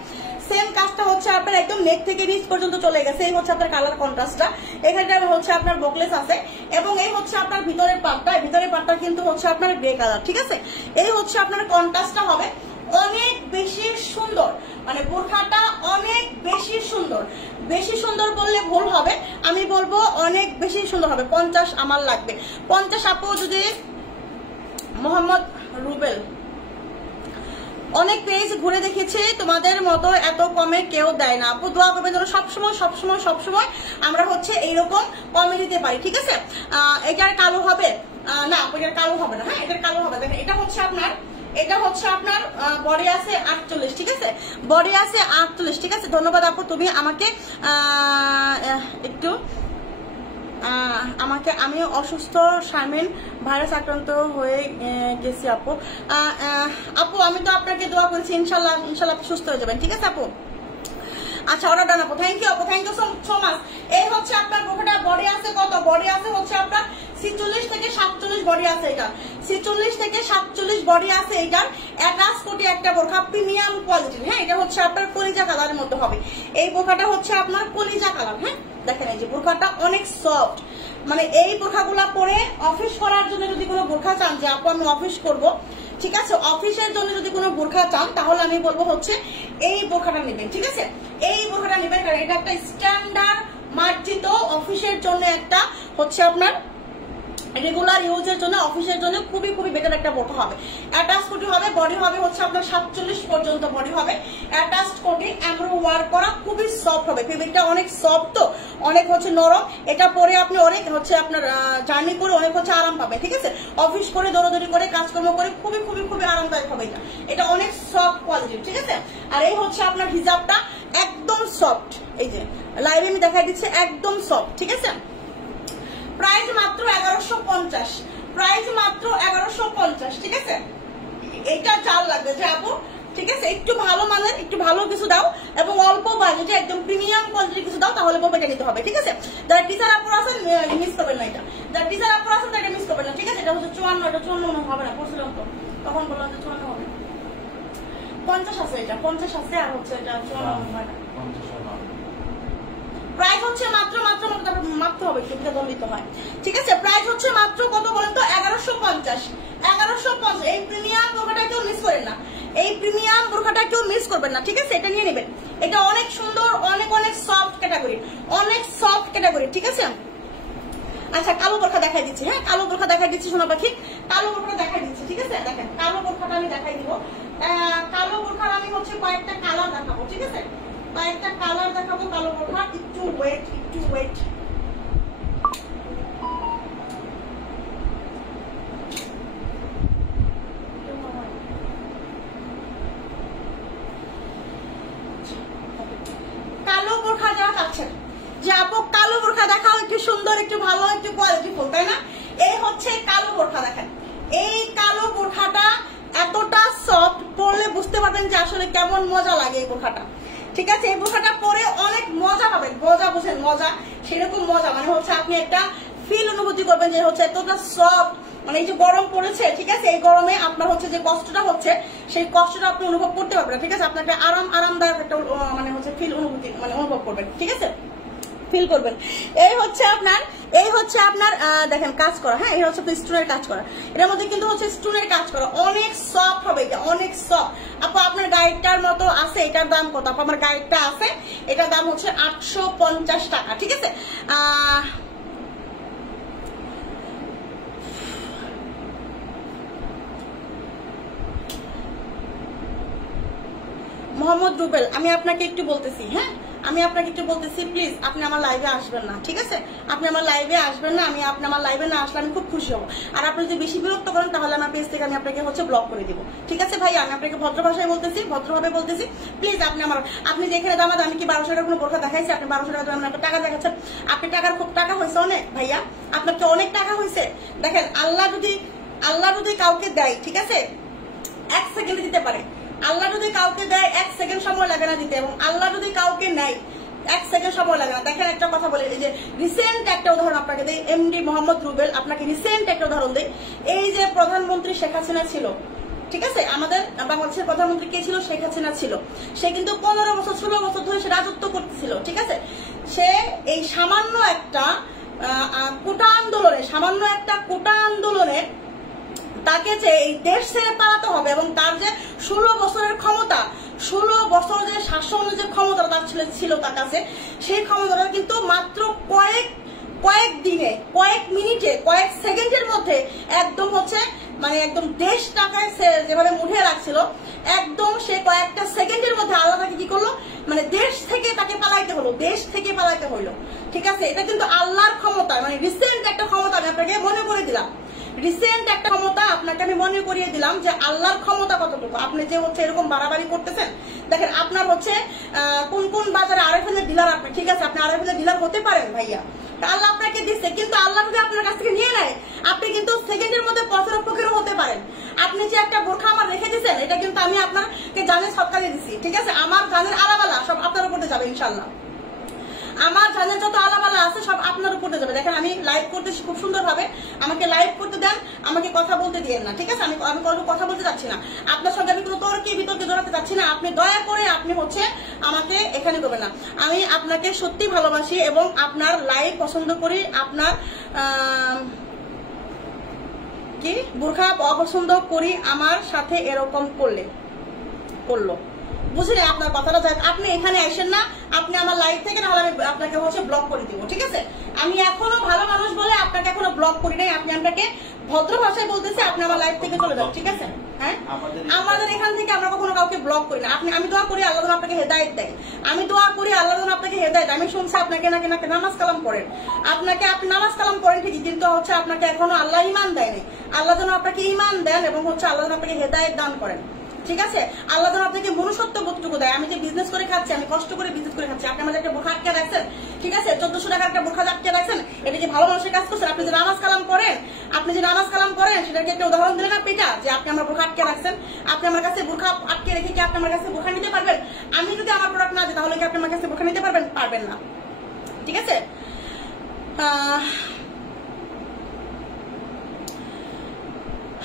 সেম কাজটা হচ্ছে আপনার একদম নেক থেকে নিচ পর্যন্ত চলে গেছে, এই হচ্ছে আপনার কালার কন্ট্রাস্টটা। এখানে হচ্ছে আপনার বকলেস আছে এবং এই হচ্ছে আপনার ভিতরের পার্টটা কিন্তু হচ্ছে আপনার গ্রে কালার। ঠিক আছে এই হচ্ছে আপনার কন্ট্রাস্টটা হবে অনেক বেশি সুন্দর, মানে বোরখাটা অনেক বেশি সুন্দর। বেশি সুন্দর বললে ভুল হবে, আমি বলবো অনেক বেশি সুন্দর হবে। 50 আমার লাগবে, 50 আপু। যদি মোহাম্মদ রুবেল, অনেক পেজ ঘুরে দেখেছি, তোমাদের মতো এত কমে কেউ দেয় না আপু। দোয়া করবে যেন সবসময় আমরা হচ্ছে এইরকম কমে দিতে পারি। ঠিক আছে এটার কালো হবে না, এটার কালো হবে না। হ্যাঁ এটার কালো হবে। দেখেন এটা হচ্ছে আপনার বডি আছে 48। ঠিক আছে বডি আছে 48। ঠিক আছে ধন্যবাদ আপু, তুমি আমাকে একটু আমি অসুস্থ, শারমিন ভাইরাস আক্রান্ত হয়ে গেছি আপু। আপু আমি তো আপনাকে দোয়া করেছি, ইনশাল্লাহ আপনি সুস্থ হয়ে যাবেন। ঠিক আছে আপু আচ্ছা অর্ডার ডান আপু, থ্যাংক ইউ আপু, থ্যাংক ইউ সো মাচ। এই হচ্ছে আপনার বোরখাটা বডি আছে কত? বডি আছে হচ্ছে আপনার 46 থেকে 47 বডি আছে, এটা 46 থেকে 47 বডি আছে। এটার অ্যাটাচ কোটি একটা বোরখা, প্রিমিয়াম কোয়ালিটির। হ্যাঁ এটা হচ্ছে আপনার কলিজা কালারের মধ্যে হবে, এই বোরখাটা হচ্ছে আপনার কলিজা কালার। হ্যাঁ দেখেন এই যে বোরখাটা অনেক সফট, মানে এই বোরখাগুলা পরে অফিস করার জন্য যদি কোনো বোরখা চান যে আপু আমি অফিস করব, ঠিক আছে অফিসের জন্য যদি কোনো বোরখা চান তাহলে আমি বলবো হচ্ছে এই বোরখাটা নেবেন। ঠিক আছে এই বোরখাটা নেবেন, কারণ এটা একটা স্ট্যান্ডার্ড মার্জিত অফিসের জন্য, একটা হচ্ছে আপনার রেগুলার ইউজের জন্য, অফিসের জন্য খুবই বেটার একটা বোরখা হবে। অ্যাটাচ কোটি হবে, বডি হবে হচ্ছে আপনার 47 পর্যন্ত বডি হবে, অ্যাটাচ কোটি, এমব্রয়ডারি ওয়ার্ক করা, খুবই সফট হবে। ফেব্রিকটা অনেক সফট, তো অনেক হচ্ছে নরম। এটা পরে আপনি অনেক হচ্ছে আপনার জার্নি করে অনেক হচ্ছে আরাম পাবে। ঠিক আছে অফিস করে দৌড়াদৌড়ি করে কাজকর্ম করে খুবই আরামদায়ক হবে। এটা অনেক সফট কোয়ালিটি। ঠিক আছে আর এই হচ্ছে আপনার হিজাবটা একদম সফট, এই যে লাইভে আমি দেখাই দিচ্ছি একদম সফট। ঠিক আছে প্রাইস মাত্র 1150, প্রাইস মাত্র 1150। ঠিক আছে এটা চাল লাগবে যে আপু। ঠিক আছে একটু ভালো মানের, একটু ভালো কিছু দাও এবং অল্প বাজেটে একদম প্রিমিয়াম কোয়ালিটির কিছু দাও, তাহলে এটা নিতে হবে। ঠিক আছে যারা টিচার আপু আছেন মিস করবেন না, এটা যারা টিচার আপু আছেন তারা মিস করবেন না। ঠিক আছে এটা হচ্ছে 54, এটা 54 হবে না, পড়ছিলাম তো তখন বললাম যে 54 হবে, 50 আছে, এটা 50 আছে আর হচ্ছে এটা 54 হয় না। প্রাইস হচ্ছে মাত্র মাত্র হবে, সেটা দলিত হয়। ঠিক আছে প্রাইস হচ্ছে মাত্র কত বলেন তো? 1150। এই প্রিমিয়াম বোরখাটা কেউ মিস করেন না, এই প্রিমিয়াম বোরখাটা কেউ মিস করবেন না। ঠিক আছে এটা নিয়ে নেবেন, এটা অনেক সুন্দর, অনেক সফট ক্যাটাগরি, অনেক সফট ক্যাটাগরি। ঠিক আছে আচ্ছা কালো বোরখা দেখাই দিচ্ছি। হ্যাঁ কালো বোরখা দেখাই দিচ্ছি, সোনা পাখি কালো বোরখা দেখাই দিচ্ছি। ঠিক আছে দেখেন কালো বোরখাটা আমি দেখাই দিব। কালো বোরখার আমি হচ্ছে কয়েকটা কালার দেখাবো। ঠিক আছে কয়েকটা কালার দেখাবো কালো বোরখা। একটু ওয়েট কালো বোরখা যারা চাচ্ছেন যে আপু কালো বোরখা যেমন মজা লাগে এই বোরখাটা, ঠিক আছে? এই বোরখাটা পরে অনেক মজা পাবেন, মজা বুঝেন, মজা সেরকম মজা, মানে হচ্ছে আপনি একটা ফিল অনুভূতি করবেন যে হচ্ছে এতটা সফট, মানে এই যে গরম পড়েছে, ঠিক আছে, এই গরমে আপনার হচ্ছে যে কষ্টটা হচ্ছে সেই কষ্টটা আপনি অনুভব করতে পারবেন, ঠিক আছে? আপনাকে আরামদায়ক একটা মানে হচ্ছে ফিল অনুভূতি মানে অনুভব করবেন, ঠিক আছে, ফিল করবেন। এই হচ্ছে আপনার দেখেন কাজ করা, হ্যাঁ, এই হচ্ছে স্টোনের কাজ করা, এটার মধ্যে কিন্তু হচ্ছে স্টোনের কাজ করা, অনেক সফট হবে এটা, অনেক সফট। আপু আপনার গাইডটার মতো আছে, এটার দাম কত? আপু আমার গাইডটা আছে, এটার দাম হচ্ছে 850 টাকা, ঠিক আছে? মোহাম্মদ রুবেল, আমি আপনাকে একটু বলতেছি, হ্যাঁ, আমি আপনাকে একটু বলতেছি, প্লিজ আপনি আমার লাইভে আসবেন না, ঠিক আছে? আপনি আমার লাইভে আসবেন না, আপনি আমার লাইভে না আসলে আমি খুব খুশি হবো। আর আপনি যদি বেশি বিরক্ত করেন তাহলে আমার পেজ থেকে আমি আপনাকে হচ্ছে ব্লক করে দিব, ঠিক আছে ভাই? আমি আপনাকে ভদ্র ভাষায় বলতেছি, ভদ্রভাবে বলতেছি, প্লিজ আপনি যেখানে দামাদ, আমি কি 1200 টাকার কোনো বোরখা দেখাইছি? আপনি 1200 টাকা দাম একটা টাকা দেখাচ্ছেন, আপনি টাকার খুব টাকা হয়েছে অনেক ভাইয়া, আপনার কি অনেক টাকা হয়েছে? দেখেন আল্লাহ যদি কাউকে দেয়, ঠিক আছে, 1 সেকেন্ডে দিতে পারে। আল্লাহ যদি কাউকে দেয় 1 সেকেন্ড সময় লাগে না দিতে, এবং আল্লাহ যদি কাউকে নেয় 1 সেকেন্ড সময় লাগে না। দেখেন একটা কথা বলে, এই যে রিসেন্ট একটা উদাহরণ আপনাকে দেই, এমডি মোহাম্মদ রুবেল, আপনাকে রিসেন্ট একটা উদাহরণ দেই। এই যে প্রধানমন্ত্রী শেখ হাসিনা ছিল, ঠিক আছে, আমাদের বাংলাদেশের প্রধানমন্ত্রী কে ছিল? শেখ হাসিনা ছিল। সে কিন্তু 15 বছর 16 বছর ধরে সে রাজত্ব করতেছিল, ঠিক আছে? সে এই সামান্য একটা কোটা আন্দোলনে তাকে যে এই দেশ ছেড়ে পালাতে হবে, এবং তার যে 16 বছরের ক্ষমতা, 16 বছর যে শাসনের যে ক্ষমতা তার ছিল তার কাছে, সেই ক্ষমতাটা কিন্তু মাত্র কয়েক দিনে, কয়েক মিনিটে, কয়েক সেকেন্ডের মধ্যে একদম হচ্ছে মানে একদম দেশ টাকায় সে যেভাবে মুঠে রাখছিল, একদম সে কয়েকটা সেকেন্ডের মধ্যে আল্লাহ তাকে কি করলো, মানে দেশ থেকে তাকে পালাইতে হলো, ঠিক আছে? এটা কিন্তু আল্লাহর ক্ষমতা, মানে রিসেন্ট একটা ক্ষমতা আমি আপনাকে মনে করে দিলাম, রিসেন্ট একটা ক্ষমতা আপনাকে আমি মনে করিয়ে দিলাম যে আল্লাহর ক্ষমতা কতটুকু। আপনি যে হচ্ছে এরকম বাড়াবাড়ি করতেছেন, দেখেন আপনার হচ্ছে কোন বাজারে আরএফএল এর ডিলার আপনি, ঠিক আছে, আপনি আরএফএল এর ডিলার হতে পারেন ভাইয়া, আল্লাহ আপনাকে দিচ্ছে, কিন্তু আল্লাহ যদি আপনার কাছ থেকে নিয়ে নেয়, আপনি কিন্তু সেকেন্ডের মধ্যে পথেরও হতে পারেন। আপনি যে একটা বোরখা আমার রেখে দিচ্ছেন, এটা কিন্তু আমি আপনাকে জানের সৎকারে দিচ্ছি, ঠিক আছে? আমার জানের আলাবালা সব আপনার উপরে যাবে ইনশাল্লাহ, আমার জানের যত আলাবালা আছে সব আপনার উপরে যাবে। দেখেন আমি লাইভ করতেছি খুব সুন্দর ভাবে, আমাকে লাইভ করতে দেন, আমাকে কথা বলতে দিয়েন না, ঠিক আছে? আমি কোনো কথা বলতে চাচ্ছি না আপনার সঙ্গে, আমি কোনো বিতর্কে জড়াতে চাচ্ছি না। আপনি দয়া করে আপনি হচ্ছে আমাকে এখানে করবেন না। আমি আপনাকে সত্যি ভালোবাসি এবং আপনার লাইভ পছন্দ করি, আপনার কি বোরখা অপছন্দ করি, আমার সাথে এরকম করলো বুঝলি আপনার কথাটা। যাক, আপনি এখানে আসেন না, আপনি আমার লাইভ থেকে, নাহলে আমি আপনাকে হচ্ছে ব্লক করে দিব, ঠিক আছে? আমি এখনো ভালো মানুষ বলে আপনাকে এখনো ব্লক করি নাই, আপনি আপনাকে ভদ্র ভাষায় বলতেছি, আপনি আমার লাইভ থেকে চলে যান, ঠিক আছে? হ্যাঁ, আমাদের এখান থেকে আমরা কখনো কাউকে ব্লক করি না। আমি দোয়া করি আল্লাহ যেন আপনাকে হেদায়েত দেয়, আমি দোয়া করি আল্লাহ যেন আপনাকে হেদায়েত। আমি শুনছি আপনাকে নাকি নামাজ কালাম করেন, আপনি নামাজ কালাম করেন ঠিকই, কিন্তু হচ্ছে আপনাকে এখনো আল্লাহ ঈমান দেয়নি। আল্লাহ যেন আপনাকে ঈমান দেন, এবং হচ্ছে আল্লাহ যেন আপনাকে হেদায়েত দান করেন, ঠিক আছে? আল্লাহ যেন আপনাকে মনুষ্যত্ব বোধটুকু দেয়। আমি যে বিজনেস করে খাচ্ছি, আমি কষ্ট করে বিজনেস করে খাচ্ছি, আপনি আমাদের একটা বোরখা আটকে রাখছেন, ঠিক আছে? 1400 টাকার একটা বোরখা আটকে রাখছেন, এটা কি ভালো মানুষের কাজ করছেন? আপনি যে নামাজ কালাম করেন সেটাকে একটা উদাহরণ দিলেন আপনি, এটা যে আপনি আমার বোরখা আটকে রাখছেন। আপনি আমার কাছে বোরখা আটকে রেখে কি আপনি আমার কাছে বোরখা নিতে পারবেন? আমি যদি আমার প্রোডাক্ট না দিই তাহলে কি আপনি আমার কাছে বোরখা নিতে পারবেন না, ঠিক আছে?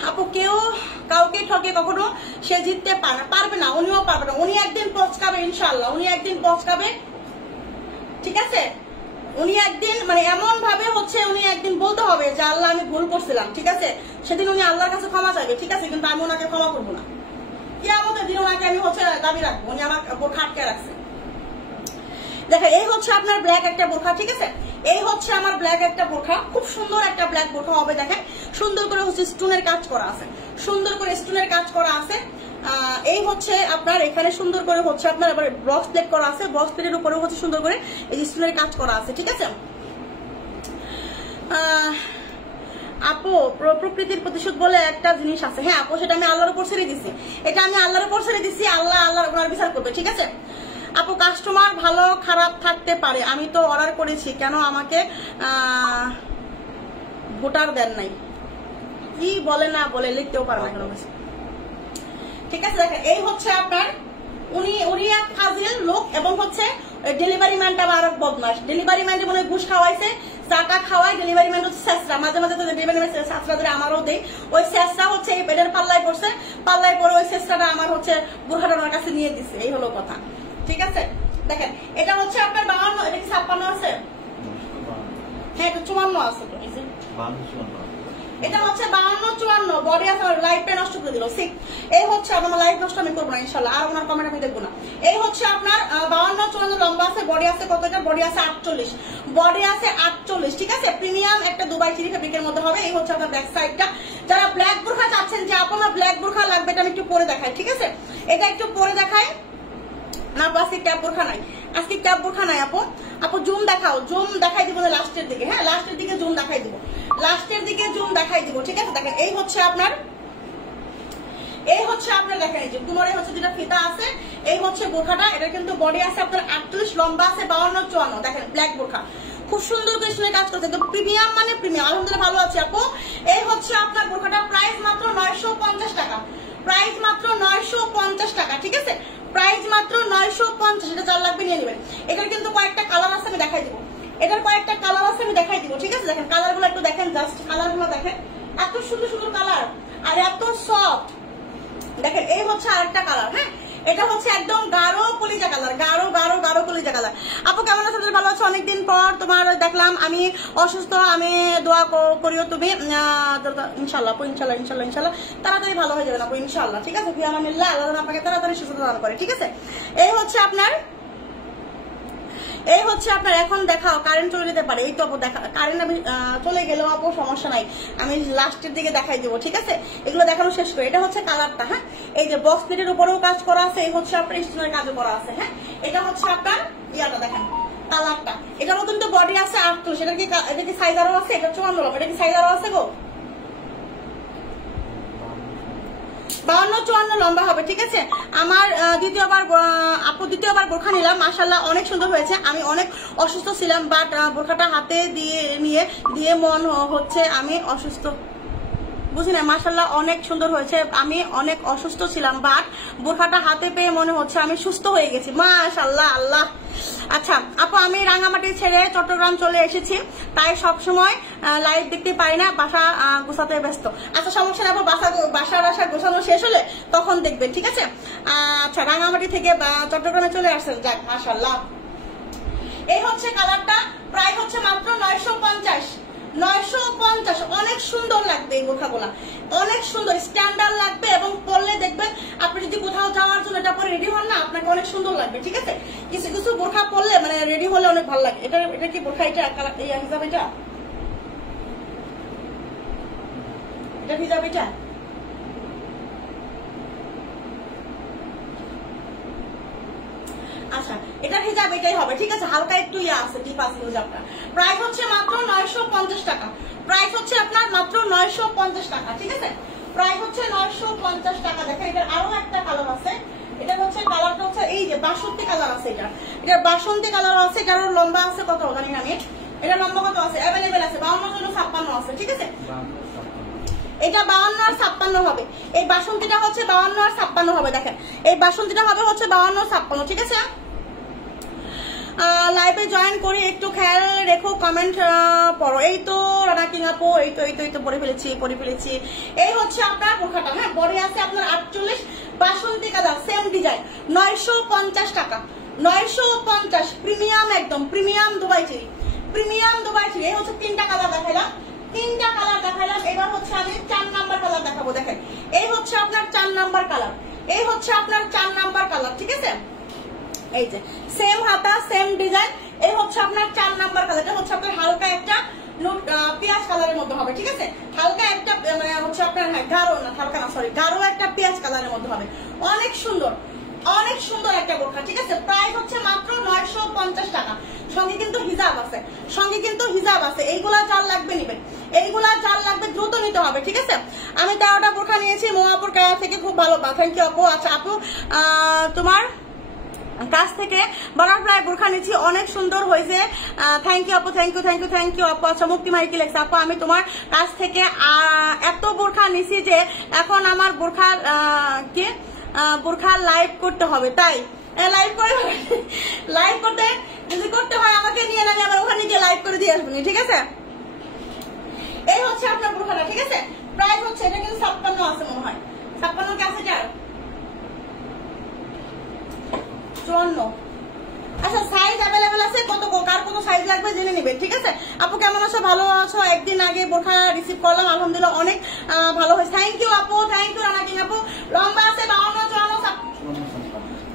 আপু কেউ কাউকে ঠকে কখনো সে জিততে পারবে না, উনিও পারবে না। উনি একদিন পচকাবে ইনশাআল্লাহ, উনি একদিন পচকাবে, ঠিক আছে? উনি একদিন মানে এমন ভাবে হচ্ছে উনি একদিন বলতে হবে যে আল্লাহ আমি ভুল করছিলাম, ঠিক আছে? সেদিন উনি আল্লাহর কাছে ক্ষমা চাইবে, ঠিক আছে? কিন্তু আমি ওনাকে ক্ষমা করবো না, কিয়ামতের দিন ওনাকে আমি হচ্ছে দাবি রাখবো উনি আমার বোরখা আটকে রাখছে। দেখেন এই হচ্ছে আপনার ব্ল্যাক একটা বোরখা, ঠিক আছে? এই হচ্ছে আমার ব্ল্যাক একটা বোরখা, খুব সুন্দর একটা ব্ল্যাক বোরখা হবে। দেখেন সুন্দর করে হচ্ছে স্টোনের কাজ করা আছে, সুন্দর করে স্টোনের কাজ করা আছে। এই হচ্ছে আপনার এখানে সুন্দর করে হচ্ছে আপনার এবার বক্স প্লেট করা আছে, বক্স প্লেটের উপরে হচ্ছে সুন্দর করে এই স্টোনের কাজ করা আছে, ঠিক আছে? আপু প্রকৃতির প্রতিশোধ বলে একটা জিনিস আছে, হ্যাঁ আপু সেটা আমি আল্লাহর উপর ছেড়ে দিছি, এটা আমি আল্লাহর উপর ছেড়ে দিছি, আল্লাহর বিচার করবে, ঠিক আছে? আপু কাস্টমার ভালো খারাপ থাকতে পারে, আমি তো অর্ডার করেছি, কেন আমাকে ভোটার দেন নাই? কি বলে না বলে লিখতেও পারে না কেন, ঠিক আছে? দেখেন এই হচ্ছে আপনার উনি এক ফাজিল লোক এবং হচ্ছে ডেলিভারি ম্যানটা আবার বদমাস। ডেলিভারি ম্যান মনে ঘুষ খাওয়াইছে, চাটা খাওয়াই। ডেলিভারি ম্যান হচ্ছে শেষরা, মাঝে মাঝে তো ডেলিভারি ম্যান শেষরা ধরে আমারও দেয়। ওই শেষরা হচ্ছে এই পেটের পাল্লায় পড়ছে, পাল্লায় পরে ওই শেষরাটা আমার হচ্ছে বুড়াটা ওনার কাছে নিয়ে দিচ্ছে। এই হলো কথা, ঠিক আছে। দেখেন এটা হচ্ছে আপনার 52, এটা কি 56 আছে? হ্যাঁ এটা 54 আছে তো। এটা হচ্ছে 52 54 বডি আছে। লাইফটা নষ্ট করে দিল। এই হচ্ছে আমার লাইফ নষ্ট আমি করবো না ইনশাল্লাহ, আর ওনার কমেন্ট আমি দেখবো না। এই হচ্ছে আপনার 52 54 লম্বা আছে, বডি আছে কত? এটা বডি আছে 48, বডি আছে 48, ঠিক আছে। প্রিমিয়াম একটা দুবাই চিরি ফেব্রিকের মধ্যে হবে। এই হচ্ছে আপনার ব্যাক সাইডটা। যারা ব্ল্যাক বোরখা চাচ্ছেন যে আপনার ব্ল্যাক বোরখা লাগবে, এটা আমি একটু পরে দেখাই, ঠিক আছে। এটা একটু পরে দেখাই না, আজকে ট্যাপ বোরখা নাই, আজকে ট্যাপ বোরখা নাই। আপু জুম দেখাও, জুম দেখাই দিব লাস্টের দিকে। হ্যাঁ লাস্টের দিকে জুম দেখাই দিব, লাস্টের দিকে জুম দেখাই দিব, ঠিক আছে। দেখেন এই হচ্ছে আপনার দেখেন এই যে কুমোরে হচ্ছে যেটা ফিতা আছে, এই হচ্ছে বোরখাটা। এটা কিন্তু বডি আছে আপনার 48, লম্বা আছে 52 54। দেখেন ব্ল্যাক বোরখা খুব সুন্দর করে কাজ করছে, একদম প্রিমিয়াম মানে প্রিমিয়াম। আলহামদুলিল্লাহ ভালো আছে আপু। এই হচ্ছে আপনার বোরখাটা, প্রাইস মাত্র 950 টাকা, প্রাইস মাত্র 950 টাকা, ঠিক আছে। প্রাইস মাত্র 950। এটা যার লাগবে নিয়ে নেবেন। এটার কিন্তু কয়েকটা কালার আছে, আমি দেখাই দিব। এটার কয়েকটা কালার আছে, আমি দেখাই দিব, ঠিক আছে। দেখেন কালার গুলো একটু দেখেন, জাস্ট কালার গুলো দেখেন, এত সুন্দর সুন্দর কালার আর এত সফট। দেখেন এই হচ্ছে আরেকটা কালার। হ্যাঁ এটা হচ্ছে একদম গাঢ় কলিজা কালার, গাঢ় গাঢ় গাঢ় কলিজা কালার। আপু কেমন আছো? ভালো আছো? অনেকদিন পর তোমার দেখলাম। আমি অসুস্থ, আমি দোয়া করিও তুমি ইনশাল্লাহ আপু, ইনশাল্লাহ ইনশাল্লাহ ইনশাল্লাহ তাড়াতাড়ি ভালো হয়ে যাবে আপু ইনশাল্লাহ, ঠিক আছে। আলহামদুলিল্লাহ আল্লাহ আপনাকে তাড়াতাড়ি সুস্থতা দান করে, ঠিক আছে। এই হচ্ছে আপনার এখন দেখাও, কারেন্ট চলে যেতে পারে। এই তো আপু দেখা, কারেন্ট আমি চলে গেলেও আপু সমস্যা নাই, আমি লাস্টের দিকে দেখাই দেবো, ঠিক আছে। এগুলো দেখানো শেষ করে। এটা হচ্ছে কালারটা। হ্যাঁ এই যে বক্স প্লেটের উপরেও কাজ করা আছে, এই হচ্ছে আপনার স্টোনের কাজও করা আছে। হ্যাঁ এটা হচ্ছে আপনার ইয়াটা দেখেন কালারটা। এটারও কিন্তু বডি আছে 48। এটা কি সাইজ আরও আছে? এটা 54, এটা কি সাইজ আরও আছে গো? 52 54 লম্বা হবে, ঠিক আছে। আমার আপু দ্বিতীয়বার বোরখা নিলাম, মাশাআল্লাহ অনেক সুন্দর হয়েছে। আমি অনেক অসুস্থ ছিলাম, বাট বোরখাটা হাতে দিয়ে মন হচ্ছে আমি অসুস্থ, বুঝি না, মাশাআল্লাহ অনেক সুন্দর হয়েছে। আমি অনেক অসুস্থ ছিলাম, বাট বোরখাটা হাতে পেয়ে মনে হচ্ছে আমি সুস্থ হয়ে গেছি, মাশাআল্লাহ আল্লাহ। আচ্ছা আপু আমি রাঙামাটি ছেড়ে চট্টগ্রাম চলে এসেছি, তাই সবসময় লাইভ দেখতে পারি না, বাসা গোছাতে ব্যস্ত। আচ্ছা সমস্যা না আপু, বাসার গোছানো শেষ হলে তখন দেখবেন, ঠিক আছে। আচ্ছা রাঙামাটি থেকে চট্টগ্রামে চলে আসছেন, যাক মাশাআল্লাহ। এই হচ্ছে কালারটা, প্রাইস হচ্ছে মাত্র 950, 950। অনেক সুন্দর লাগবে এই বোরখাগুলা, অনেক সুন্দর স্ট্যান্ডার্ড লাগবে এবং পরলে দেখবেন আপনি যদি কোথাও যাওয়ার জন্য এটা পরে রেডি হন না, আপনাকে অনেক সুন্দর লাগবে, ঠিক আছে। কিছু কিছু বোরখা পরলে মানে রেডি হলে অনেক ভালো লাগে। এটা কি বোরখা? এটা হিজাব, এটা হিজাব, এটা আচ্ছা এটা হিজাব, এটাই হবে, ঠিক আছে। হালকা একটু ইয়া আছে, ডিপ আছে হিজাবটা। প্রাইস হচ্ছে মাত্র 950 টাকা, প্রাইস হচ্ছে আপনার মাত্র 950 টাকা, ঠিক আছে। প্রাইস হচ্ছে 950 টাকা। দেখেন এটার আরো একটা কালার আছে, এটা হচ্ছে কালারটা হচ্ছে এই যে বাসন্তী কালার আছে, এটা বাসন্তী কালার আছে। এটার লম্বা আছে কত জানি না আমি, এটা লম্বা কত আছে? অ্যাভেলেবেল আছে 52 জন্য 56 আছে, ঠিক আছে। এটা 52 আর 56 হবে। এই বাসন্তীটা হচ্ছে 52 আর 56 হবে। দেখেন এই বাসন্তীটা হবে হচ্ছে 52 56, ঠিক আছে। লাইভে জয়েন করি, একটু খেয়াল রেখো, কমেন্ট পড়ো। এই তো রানা কিং আপু, এই তো পড়ে ফেলেছি। এই হচ্ছে আপনার বোরখাটা। হ্যাঁ বডি আছে আপনার 48, বাসন্তী কালার, সেম ডিজাইন, 950 টাকা, 950। প্রিমিয়াম, একদম প্রিমিয়াম দুবাই চিরি, প্রিমিয়াম দুবাই চিরি। এই হচ্ছে তিনটা কালার দেখাইলাম, এবার হচ্ছে আমি 4 নাম্বার কালার দেখাবো। দেখেন এই হচ্ছে আপনার 4 নাম্বার কালার, এই হচ্ছে আপনার 4 নাম্বার কালার, ঠিক আছে। এই যে সেম হাতা, সেম ডিজাইন। এই হচ্ছে আপনার 4 নাম্বার কালার। এটা হচ্ছে আপনার হালকা একটা পেঁয়াজ কালারের মধ্যে হবে, ঠিক আছে। হালকা একটা মানে হচ্ছে আপনার গাঢ় একটা পেঁয়াজ কালারের মধ্যে হবে। অনেক সুন্দর, অনেক সুন্দর একটা বোরখা, ঠিক আছে। প্রাইস হচ্ছে মাত্র 950 টাকা। সঙ্গে কিন্তু হিজাব আছে, এইগুলা যার লাগবে নিবেন, এইগুলা যার লাগবে দ্রুত নিতে হবে, ঠিক আছে। আমি 13টা বোরখা নিয়েছি মোয়াপুর কায়া থেকে, খুব ভালো, থ্যাংক ইউ আপু। আচ্ছা আপু তোমার কাছ থেকে বাটারফ্লাই বোরখা নিচ্ছি, অনেক সুন্দর হয়েছে, থ্যাংক ইউ আপু, থ্যাংক ইউ আপু। আচ্ছা মুক্তি মাইকি লেখছে, আপু আমি তোমার কাছ থেকে এত বোরখা নিছি যে এখন আমার বোরখার কি বোরখা লাইভ করতে হবে, তাই লাইভ করে লাইভ করতে যদি করতে হয় আমাকে নিয়ে নেবে, আবার ওখানে গিয়ে লাইভ করে দিয়ে আসবেন, ঠিক আছে। এই হচ্ছে আপনার বোরখাটা, ঠিক আছে। প্রাইস হচ্ছে এটা কিন্তু 56 আছে মনে হয়, 56 কি আছে যার 54। আচ্ছা সাইজ অ্যাভেলেবেল আছে, কত কার কত সাইজ লাগবে জেনে নেবেন, ঠিক আছে। আপু কেমন আছো, ভালো আছো? একদিন আগে বোরখা রিসিভ করলাম, আলহামদুলিল্লাহ অনেক ভালো হয়েছে। থ্যাংক ইউ আপু, থ্যাংক ইউ রানা কিং আপু। লম্বা আছে 52, 54,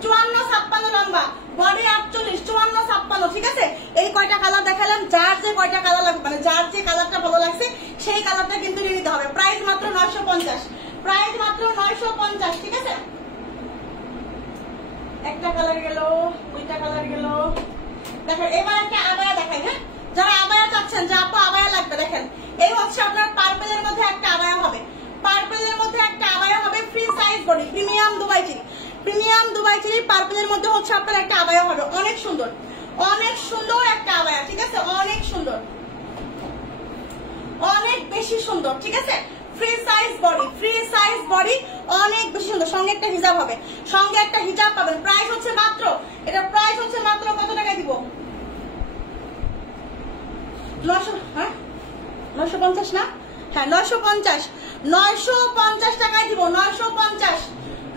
56 লম্বা, বডি 48, 54, 56, ঠিক আছে। এই কয়টা কালার দেখালাম, যার যে কয়টা কালার লাগবে মানে যার যে কালারটা ভালো লাগছে সেই কালারটা কিন্তু নিয়ে নিতে হবে। প্রাইস মাত্র 950, প্রাইস মাত্র 950, ঠিক আছে। একটা কালার গেল, দুইটা কালার গেল। দেখেন এবার একটা আবায়া দেখাই, হ্যাঁ যারা আবায়া চাচ্ছেন যে আপু আবায়া লাগবে, দেখেন এই হচ্ছে আপনার পার্পেলের মধ্যে একটা আবায়া হবে, পার্পেলের মধ্যে একটা আবায়া হবে, free size body, premium Dubai চিনি, প্রিমিয়াম দুবাই চিনি পার্পেলের মধ্যে হচ্ছে আপনার একটা আবায়া হবে, অনেক সুন্দর, অনেক সুন্দর একটা আবায়া, ঠিক আছে, অনেক সুন্দর, অনেক বেশি সুন্দর, ঠিক আছে। Free size body, free size body, অনেক বেশি সুন্দর। সঙ্গে একটা হিজাব হবে, সঙ্গে একটা হিজাব পাবেন। প্রাইস হচ্ছে মাত্র, এটা প্রাইস হচ্ছে মাত্র কত টাকায় দিব? 900, হ্যাঁ 950 না, হ্যাঁ 950, 950 টাকায় দিব, 950,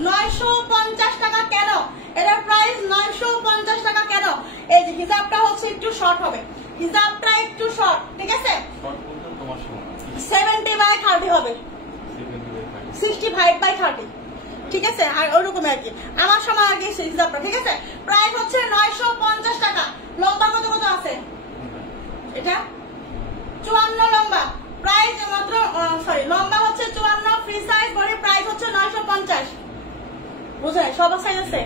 950 টাকা। কেন এটার প্রাইস 950 টাকা কেন? এই যে হিজাবটা হচ্ছে একটু শর্ট হবে, হিজাবটা একটু শর্ট, ঠিক আছে। 70/30 হবে, 65/30, ঠিক আছে। আর ওরকম আর কি আমার সময় আগে হিসাবটা, ঠিক আছে। প্রাইস হচ্ছে 950 টাকা। লম্বা কত কত আছে? এটা 54 লম্বা, প্রাইস মাত্র সরি লম্বা হচ্ছে 54, ফ্রি সাইজ বডি, প্রাইস হচ্ছে 950। বুঝলেন সব সাইজ আছে?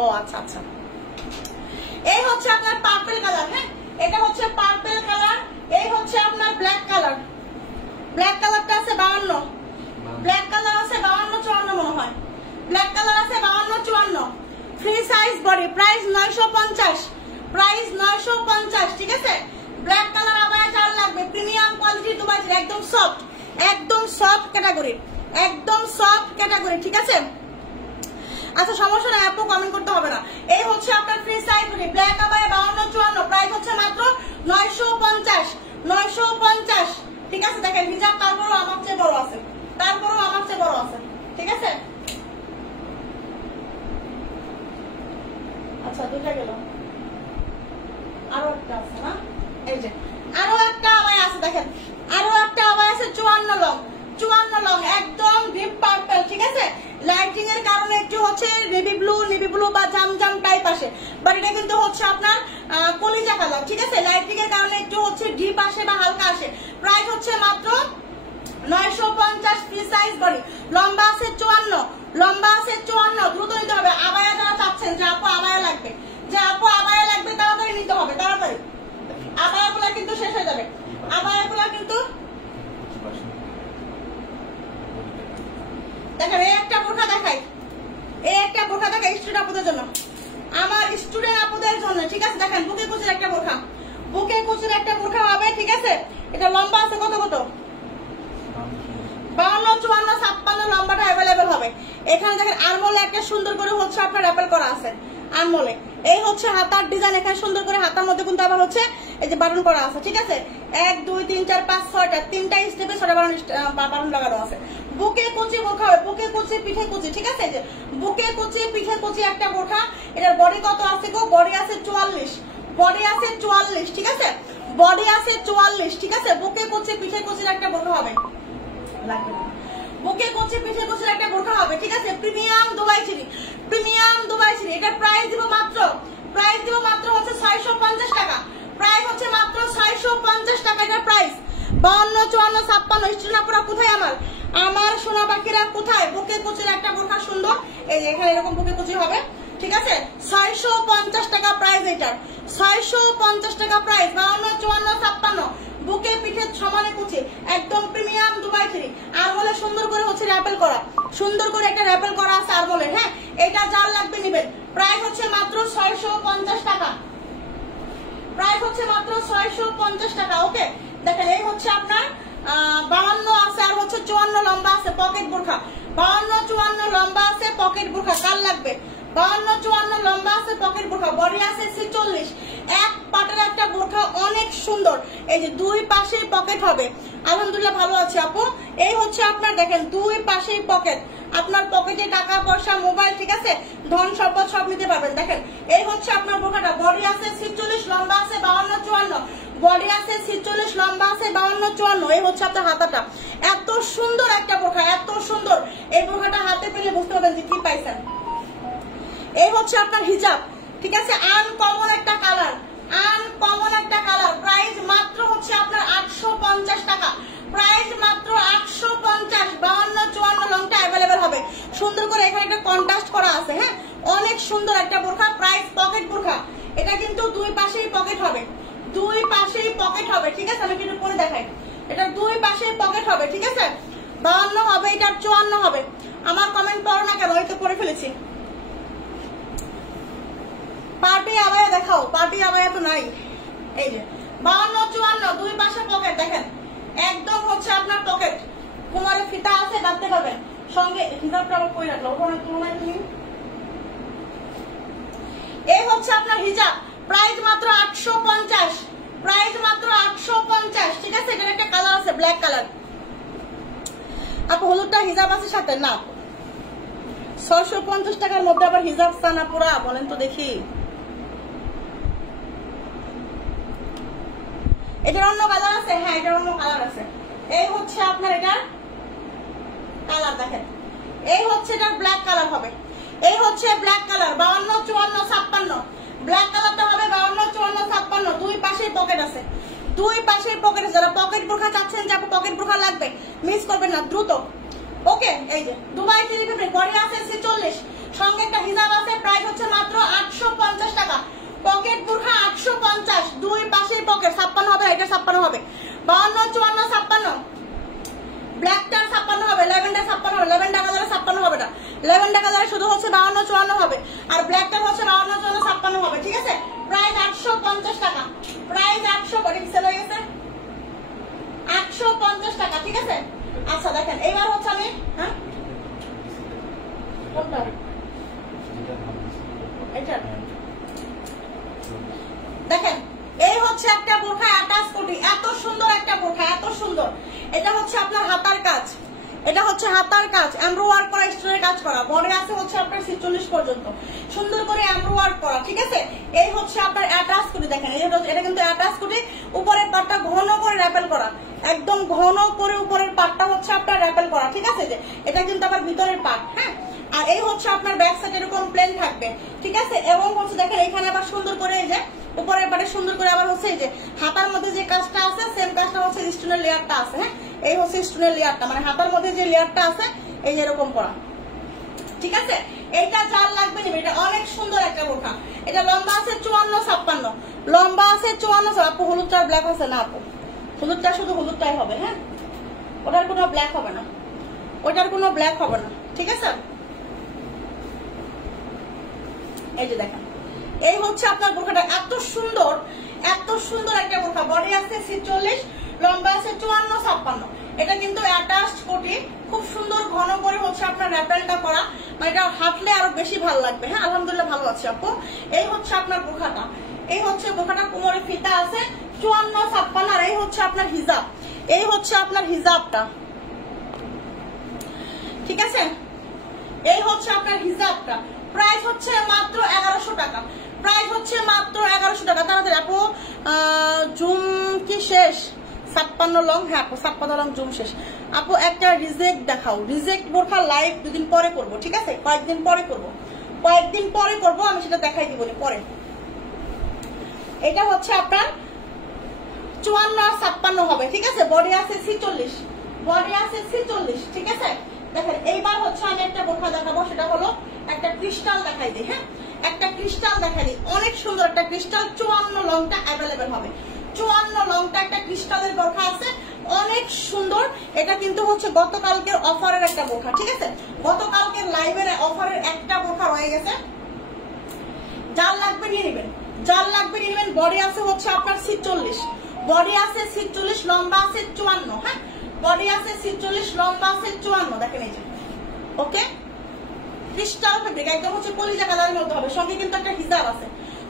ও আচ্ছা আচ্ছা। এই হচ্ছে আপনার পার্পল কালার, হ্যাঁ এটা হচ্ছে পার্পল কালার। এই হচ্ছে আপনার ব্ল্যাক কালার, ব্ল্যাক কালারটা আছে 52, ব্ল্যাক কালার আছে 52, 54 মনে হয়, ব্ল্যাক কালার আছে 52, 54, free size body, price 950, price 950, ঠিক আছে। ব্ল্যাক কালার আবার চাল লাগবে, প্রিমিয়াম কোয়ালিটি দুবাই, একদম সফট, একদম সফট ক্যাটাগরি, একদম সফট ক্যাটাগরি, ঠিক আছে। আচ্ছা সমস্যা নাই আপু, কমেন্ট করতে হবে না। এই হচ্ছে আপনার ফ্রি সাইজ বডি, ব্ল্যাক আবার 52, 54, প্রাইস হচ্ছে মাত্র 950, 950, ঠিক আছে। দেখেন হিজাব তারপরও আমার চেয়ে বড় আছে, তারপরও আমার চেয়ে বড় আছে, ঠিক আছে। আচ্ছা দুটা গেল, আরো একটা আছে না, এই যে আরো একটা আবায়া আছে, দেখেন আরো একটা আবায়া আছে 54 লং, 54 লং, একদম ডিপ পার্পল, ঠিক আছে। লাইটিং এর কারণে একটু হচ্ছে নেভি ব্লু বা জামজাম টাইপ আসে, বাট এটা কিন্তু হচ্ছে আপনার কলিজা কালার, ঠিক আছে। লাইটিং এর কারণে একটু হচ্ছে ডিপ আসে বা হালকা আসে। প্রাইস হচ্ছে মাত্র 950, ফ্রি সাইজ বডি, লম্বা আছে 54, লম্বা আছে 54, দ্রুত নিতে হবে। আবায়া যারা চাচ্ছেন যে আপু আবায়া লাগবে, যে আপু আবায়া লাগবে, তাড়াতাড়ি নিতে হবে, তাড়াতাড়ি। আবায়া গুলা কিন্তু শেষ হয়ে যাবে, আবায়া গুলা কিন্তু। দেখেন এই একটা বোরখা দেখাই, এই একটা বোরখা দেখাই স্টুডেন্ট আপুদের জন্য, আমার স্টুডেন্ট আপুদের জন্য, ঠিক আছে। দেখেন বুকে কুচির একটা বোরখা, বুকে কুচির একটা বোরখা হবে, ঠিক আছে। এটা লম্বা আছে কত কত? 52, 54, 56 লম্বাটা অ্যাভেলেবেল হবে। এখানে দেখেন আরমোলে একটা সুন্দর করে হচ্ছে আপনার র্যাপেল করা আছে, আরমোলে। এই হচ্ছে হাতার ডিজাইন, এখানে সুন্দর করে হাতার মধ্যে কিন্তু আবার হচ্ছে এই যে বাটন করা আছে, ঠিক আছে। 1 2 3 4 5 6টা, 3টা স্টেপে 6টা বাটন লাগানো আছে। বুকে কুচি বোরখা হবে, বুকে কুচি পিঠে কুচি, ঠিক আছে। যে বুকে কুচি পিঠে কুচি একটা বোরখা। এটার বডি কত আছে গো? বডি আছে 44, বডি আছে 44, ঠিক আছে, বডি আছে 44, ঠিক আছে। বুকে কুচি পিঠে কুচির একটা বোরখা হবে, বুকে কুচি পিঠে কুচির একটা বোরখা হবে, ঠিক আছে। প্রিমিয়াম দুবাই চিনি, প্রিমিয়াম দুবাই চিনি। এটার প্রাইস দিব মাত্র, প্রাইস দিব মাত্র হচ্ছে 650 টাকা, প্রাইস হচ্ছে মাত্র 650 টাকা এটার প্রাইস। 52, 54, 56 স্টুডেন্ট আপুরা কোথায় আমার, আমার সোনা পাখিরা কোথায়? বুকে কুচির একটা বোরখা সুন্দর, এই যে এখানে এরকম বুকে কুচি হবে, ঠিক আছে। 650 টাকা প্রাইস এটার, 650 টাকা প্রাইস। 52, 54, 56 বুকে পিঠে সমানে কুচি, একদম প্রিমিয়াম দুবাই চিনি। আর বলে সুন্দর করে হচ্ছে র্যাপেল করা, সুন্দর করে একটা র্যাপেল করা আছে আর বলে, হ্যাঁ এটা যার লাগবে নিবেন। প্রাইস হচ্ছে মাত্র 650 টাকা, প্রাইস হচ্ছে মাত্র 650 টাকা, ওকে। দেখেন এই হচ্ছে আপনার 52 আছে আর হচ্ছে 54 লম্বা আছে পকেট বোরখা। 52 54 লম্বা আছে পকেট বোরখা। কার লাগবে? 52 54 লম্বা আছে পকেট বোরখা। বডি আছে 46। এক পাটের একটা বোরখা, অনেক সুন্দর। এই যে দুই পাশেই পকেট হবে। আলহামদুলিল্লাহ ভালো আছে আপু। এই হচ্ছে আপনার দেখেন দুই পাশেই পকেট। আপনার পকেটে টাকা পয়সা, মোবাইল, ঠিক আছে, ধন সম্পদ সব নিতে পারবেন। দেখেন এই হচ্ছে আপনার বোরখাটা। বডি আছে 46, লম্বা আছে 52 54। বডি আছে 46, লম্বা আছে 52 54। এই হচ্ছে আপনার হাতাটা। এত সুন্দর একটা বোরখা, এত সুন্দর। এই বোরখাটা হাতে পেলে বুঝতে পারবেন যে কি পাইছেন। এই হচ্ছে আপনার হিজাব, ঠিক আছে, আনকমন একটা কালার, আনকমন একটা কালার। প্রাইস মাত্র হচ্ছে আপনার 850 টাকা। প্রাইস মাত্র 850। 52 54 লংটা অ্যাভেলেবেল হবে। সুন্দর করে এখানে একটা কন্ট্রাস্ট করা আছে। হ্যাঁ, অনেক সুন্দর একটা বোরখা। প্রাইস পকেট বোরখা। এটা কিন্তু দুই পাশেই পকেট হবে, দুই পাশেই পকেট হবে, ঠিক আছে। আমি কিন্তু পরে দেখাই, এটা দুই পাশেই পকেট হবে, ঠিক আছে। 52 হবে, এটা 54 হবে। আমার কমেন্ট পড়ো না কেন? হয়তো পড়ে ফেলেছি। পার্টি আবায়া দেখাও, পার্টি আবায়া তো নাই। এই যে 52 54 দুই পাশে পকেট। দেখেন একদম হচ্ছে আপনার পকেট। কুমারের ফিতা আছে, কাটতে পারবেন। সঙ্গে হিজাবটা আবার কই রাখলো ওখানে তুলনায় তুমি। এই হচ্ছে আপনার হিজাব। প্রাইস মাত্র 850। প্রাইস মাত্র 850, ঠিক আছে। এটার একটা কালার আছে, ব্ল্যাক কালার। আপু হলুদটা হিজাব আছে সাথে? না, 650 টাকার মধ্যে আবার হিজাব সানা পুরা বলেন তো দেখি। এটার অন্য কালার আছে? হ্যাঁ, এটার অন্য কালার আছে। এই হচ্ছে আপনার এটার কালার, দেখেন এই হচ্ছে এটার ব্ল্যাক কালার হবে। এই হচ্ছে ব্ল্যাক কালার। 52 54 56 ব্ল্যাক কালারটা হবে। 52 54 56 দুই পাশেই পকেট আছে, দুই পাশেই পকেট আছে। যারা পকেট বোরখা চাচ্ছেন যে পকেট বোরখা লাগবে, মিস করবেন না, দ্রুত। ওকে, এই যে দুবাই 3 ফেব্রিক। বডি আছে 46, সঙ্গে একটা হিজাব আছে। প্রাইস হচ্ছে মাত্র 850 টাকা। পকেট বোরখা 850, দুই পাশেই পকেট। 56 হবে, এটা 56 হবে। 52 54 56 ব্ল্যাকটার 56 হবে, ল্যাভেন্ডার 56 হবে। ল্যাভেন্ডার কালারে 56 হবে না, ল্যাভেন্ডার কালারে শুধু হচ্ছে 52 54 হবে। আর ব্ল্যাকটার হচ্ছে 52 54 56 হবে, ঠিক আছে। প্রাইস 850 টাকা। প্রাইস 800 করে সেল হয়ে গেছে, 850 টাকা, ঠিক আছে। আচ্ছা দেখেন এইবার হচ্ছে আমি, হ্যাঁ কোনটা এটা দেখেন। এই হচ্ছে একটা বোরখা অ্যাটাচ কোটি। এত সুন্দর একটা বোরখা, এত সুন্দর। এটা হচ্ছে আপনার হাতার কাজ, এটা হচ্ছে হাতার কাজ, এমব্রো ওয়ার্ক করা, স্টোনের কাজ করা। বডি আছে হচ্ছে আপনার 46 পর্যন্ত, সুন্দর করে এমব্রো ওয়ার্ক করা, ঠিক আছে। এই হচ্ছে আপনার অ্যাটাচ কোটি। দেখেন এটা কিন্তু অ্যাটাচ কোটি। উপরের পাটটা ঘন করে র্যাপেল করা, একদম ঘন করে উপরের পাটটা হচ্ছে আপনার র্যাপেল করা, ঠিক আছে। যে এটা কিন্তু আবার ভিতরের পাট, হ্যাঁ। আর এই হচ্ছে আপনার ব্যাক সাইড এরকম প্লেন থাকবে, ঠিক আছে। এবং হচ্ছে দেখেন এখানে আবার সুন্দর করে এই যে উপরের পাটে সুন্দর করে আবার হচ্ছে এই যে হাতার মধ্যে যে কাজটা আছে, সেম কাজটা হচ্ছে স্টোনের লেয়ারটা আছে। হ্যাঁ, এই হচ্ছে স্টোনের লেয়ারটা, মানে হাতার মধ্যে যে লেয়ারটা আছে এই যে এরকম করা, ঠিক আছে। এইটা যার লাগবে নিবে। এটা অনেক সুন্দর একটা বোরখা। এটা লম্বা আছে 54 56, লম্বা আছে 54। আপু হলুদটা ব্ল্যাক আছে না? আপু হলুদটা শুধু হলুদটাই হবে, হ্যাঁ, ওটার কোনো ব্ল্যাক হবে না, ওটার কোনো ব্ল্যাক হবে না, ঠিক আছে। এই যে দেখেন এই হচ্ছে আপনার বোরখাটা। এত সুন্দর, এত সুন্দর একটা বোরখা। বডি আছে 46, লম্বা আছে 54 56। এটা কিন্তু অ্যাটাচড কোটি, খুব সুন্দর ঘন করে হচ্ছে আপনার র্যাপেলটা করা, মানে এটা হাঁটলে আরো বেশি ভালো লাগবে। হ্যাঁ, আলহামদুলিল্লাহ ভালো আছে আপু। এই হচ্ছে আপনার বোরখাটা, এই হচ্ছে বোরখাটা। কোমরে ফিতা আছে 54 56। আর এই হচ্ছে আপনার হিজাব, এই হচ্ছে আপনার হিজাবটা, ঠিক আছে। এই হচ্ছে আপনার হিজাবটা। প্রাইস হচ্ছে মাত্র 1100 টাকা। প্রাইস হচ্ছে মাত্র 1100 টাকা। তাড়াতাড়ি আপু জুম কি শেষ? 56 লং। হ্যাঁ আপু 56 লং জুম শেষ। আপু একটা রিজেক্ট দেখাও। রিজেক্ট বোরখা লাইভ দুদিন পরে করবো, ঠিক আছে, কয়েকদিন পরে করবো, কয়েকদিন পরে করবো, আমি সেটা দেখাই দিব পরে। এটা হচ্ছে আপনার 54 আর 56 হবে, ঠিক আছে। বডি আছে 46, বডি আছে 46, ঠিক আছে। দেখেন এইবার হচ্ছে আমি একটা বোরখা দেখাবো, সেটা হলো একটা ক্রিস্টাল দেখাই দিই। হ্যাঁ, একটা ক্রিস্টাল দেখাই দিই, অনেক সুন্দর একটা ক্রিস্টাল। 54 লংটা অ্যাভেলেবেল হবে, 54 লংটা একটা ক্রিস্টালের বোরখা আছে, অনেক সুন্দর। এটা কিন্তু হচ্ছে গতকালকের অফারের একটা বোরখা, ঠিক আছে। গতকালকের লাইভের অফারের একটা বোরখা হয়ে গেছে। যার লাগবে নিয়ে নেবেন, যার লাগবে নিয়ে নেবেন। বডি আছে হচ্ছে আপনার 46, বডি আছে 46, লম্বা আছে 54। হ্যাঁ, বডি আছে 46, লম্বা আছে 54। দেখেন এই যে, ওকে, ক্রিস্টাল ফেব্রিক একদম হচ্ছে কলিজা কালারের মধ্যে হবে। সঙ্গে কিন্তু একটা হিজাব আছে,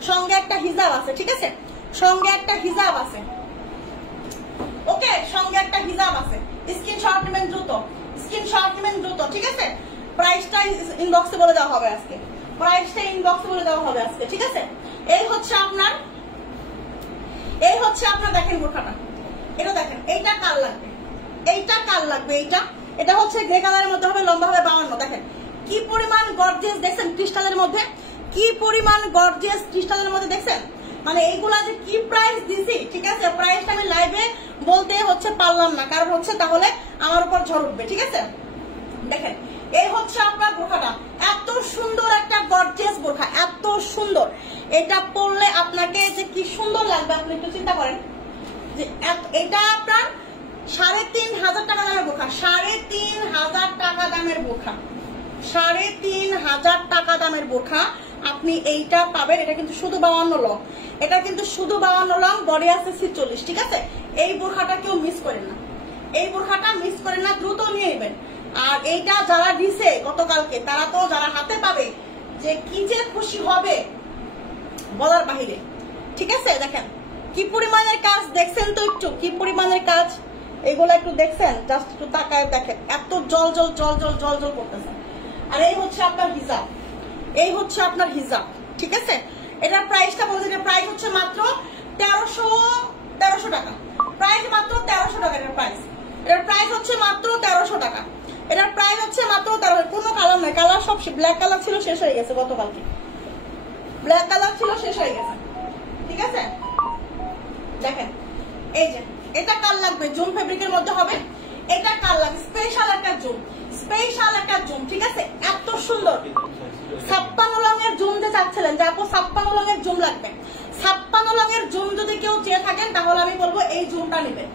সঙ্গে একটা হিজাব আছে, ঠিক আছে, সঙ্গে একটা হিজাব আছে, ওকে, সঙ্গে একটা হিজাব আছে। স্ক্রিনশট নেবেন দ্রুত, স্ক্রিনশট নেবেন দ্রুত, ঠিক আছে। প্রাইসটা ইনবক্সে বলে দেওয়া হবে আজকে, প্রাইসটা ইনবক্সে বলে দেওয়া হবে আজকে, ঠিক আছে। এই হচ্ছে আপনার দেখেন বোরখাটা, এটা দেখেন, এইটা কার লাগবে, এইটা কার লাগবে, এটা হচ্ছে গ্রে কালারের মধ্যে হবে, লম্বা হবে 52। দেখেন কি পরিমাণ গর্জিয়াস, দেখছেন ক্রিস্টালের মধ্যে কি পরিমাণ গর্জিয়াস, ক্রিস্টালের মধ্যে দেখছেন। মানে এইগুলা যে কি প্রাইস দিছি, ঠিক আছে, প্রাইসটা আমি লাইভে বলতে হচ্ছে পারলাম না, কারণ হচ্ছে তাহলে আমার উপর ঝড় উঠবে, ঠিক আছে। দেখেন এই হচ্ছে আপনার বোরখাটা, এত সুন্দর একটা গর্জিয়াস বোরখা, এত সুন্দর। এটা পরলে আপনাকে যে কি সুন্দর লাগবে আপনি একটু চিন্তা করেন। যে এটা আপনার 3500 টাকা দামের বোরখা, 3500 টাকা দামের বোরখা, 3500 টাকা দামের বোরখা আপনি এইটা পাবেন। এটা কিন্তু শুধু 52 লং, এটা কিন্তু শুধু 52 লং, বডি আছে 46, ঠিক আছে। এই বোরখাটা কেউ মিস করেন না, এই বোরখাটা মিস করেন না, দ্রুত নিয়ে নেবেন। আর এইটা যারা দিছে গতকালকে, তারা তো যারা হাতে পাবে যে কি যে খুশি হবে বলার বাহিরে, ঠিক আছে। দেখেন কি পরিমাণের কাজ দেখছেন তো, একটু কি পরিমাণের কাজ, এগুলো একটু দেখছেন, জাস্ট একটু তাকায় দেখেন, এত জল জল জল জল জল জল করতেছে। আর এই হচ্ছে আপনার হিজাব, এই হচ্ছে আপনার হিজাব, ঠিক আছে। এটার প্রাইসটা বলতে, এটা প্রাইস হচ্ছে মাত্র 1300 টাকা, প্রাইস মাত্র 1300 টাকা। এটার প্রাইস, এটার প্রাইস হচ্ছে মাত্র 1300 টাকা, এটার প্রাইস হচ্ছে মাত্র 1300। কোনো কালার নাই, কালার সব ব্ল্যাক কালার ছিল, শেষ হয়ে গেছে গতকালকে, ব্ল্যাক কালার ছিল, শেষ হয়ে গেছে, ঠিক আছে। দেখেন এই যে, এটা কার লাগবে, জুম ফেব্রিকের মধ্যে হবে, এটা কার লাগবে, স্পেশাল একটা জুম, স্পেশাল একটা জুম, ঠিক আছে, এত সুন্দর। 56 লঙের জুম যে চাচ্ছিলেন, যে আপু 56 লঙের জুম লাগবে, 56 লঙের জুম যদি কেউ চেয়ে থাকেন তাহলে আমি বলবো এই জুমটা নেবেন,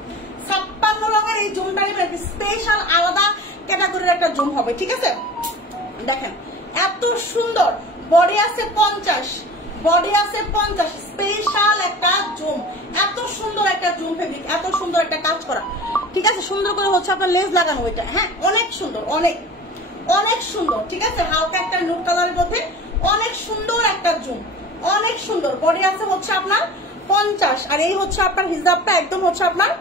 56 লঙের এই জুমটা নেবেন, স্পেশাল আলাদা ক্যাটাগরির একটা জুম হবে, ঠিক আছে। দেখেন এত সুন্দর, বডি আছে 50, বডি আছে 50, স্পেশাল একটা জুম, এত সুন্দর একটা জুম ফেব্রিক, এত সুন্দর একটা কাজ করা, ঠিক আছে। সুন্দর করে হচ্ছে আপনার লেস লাগানো, ওইটা হ্যাঁ অনেক সুন্দর, অনেক অনেক সুন্দর, ঠিক আছে। হালকা একটা নুট কালারের মধ্যে অনেক সুন্দর একটা জুম, অনেক সুন্দর। বডি আছে হচ্ছে আপনার 50, আর এই হচ্ছে আপনার হিজাবটা একদম হচ্ছে আপনার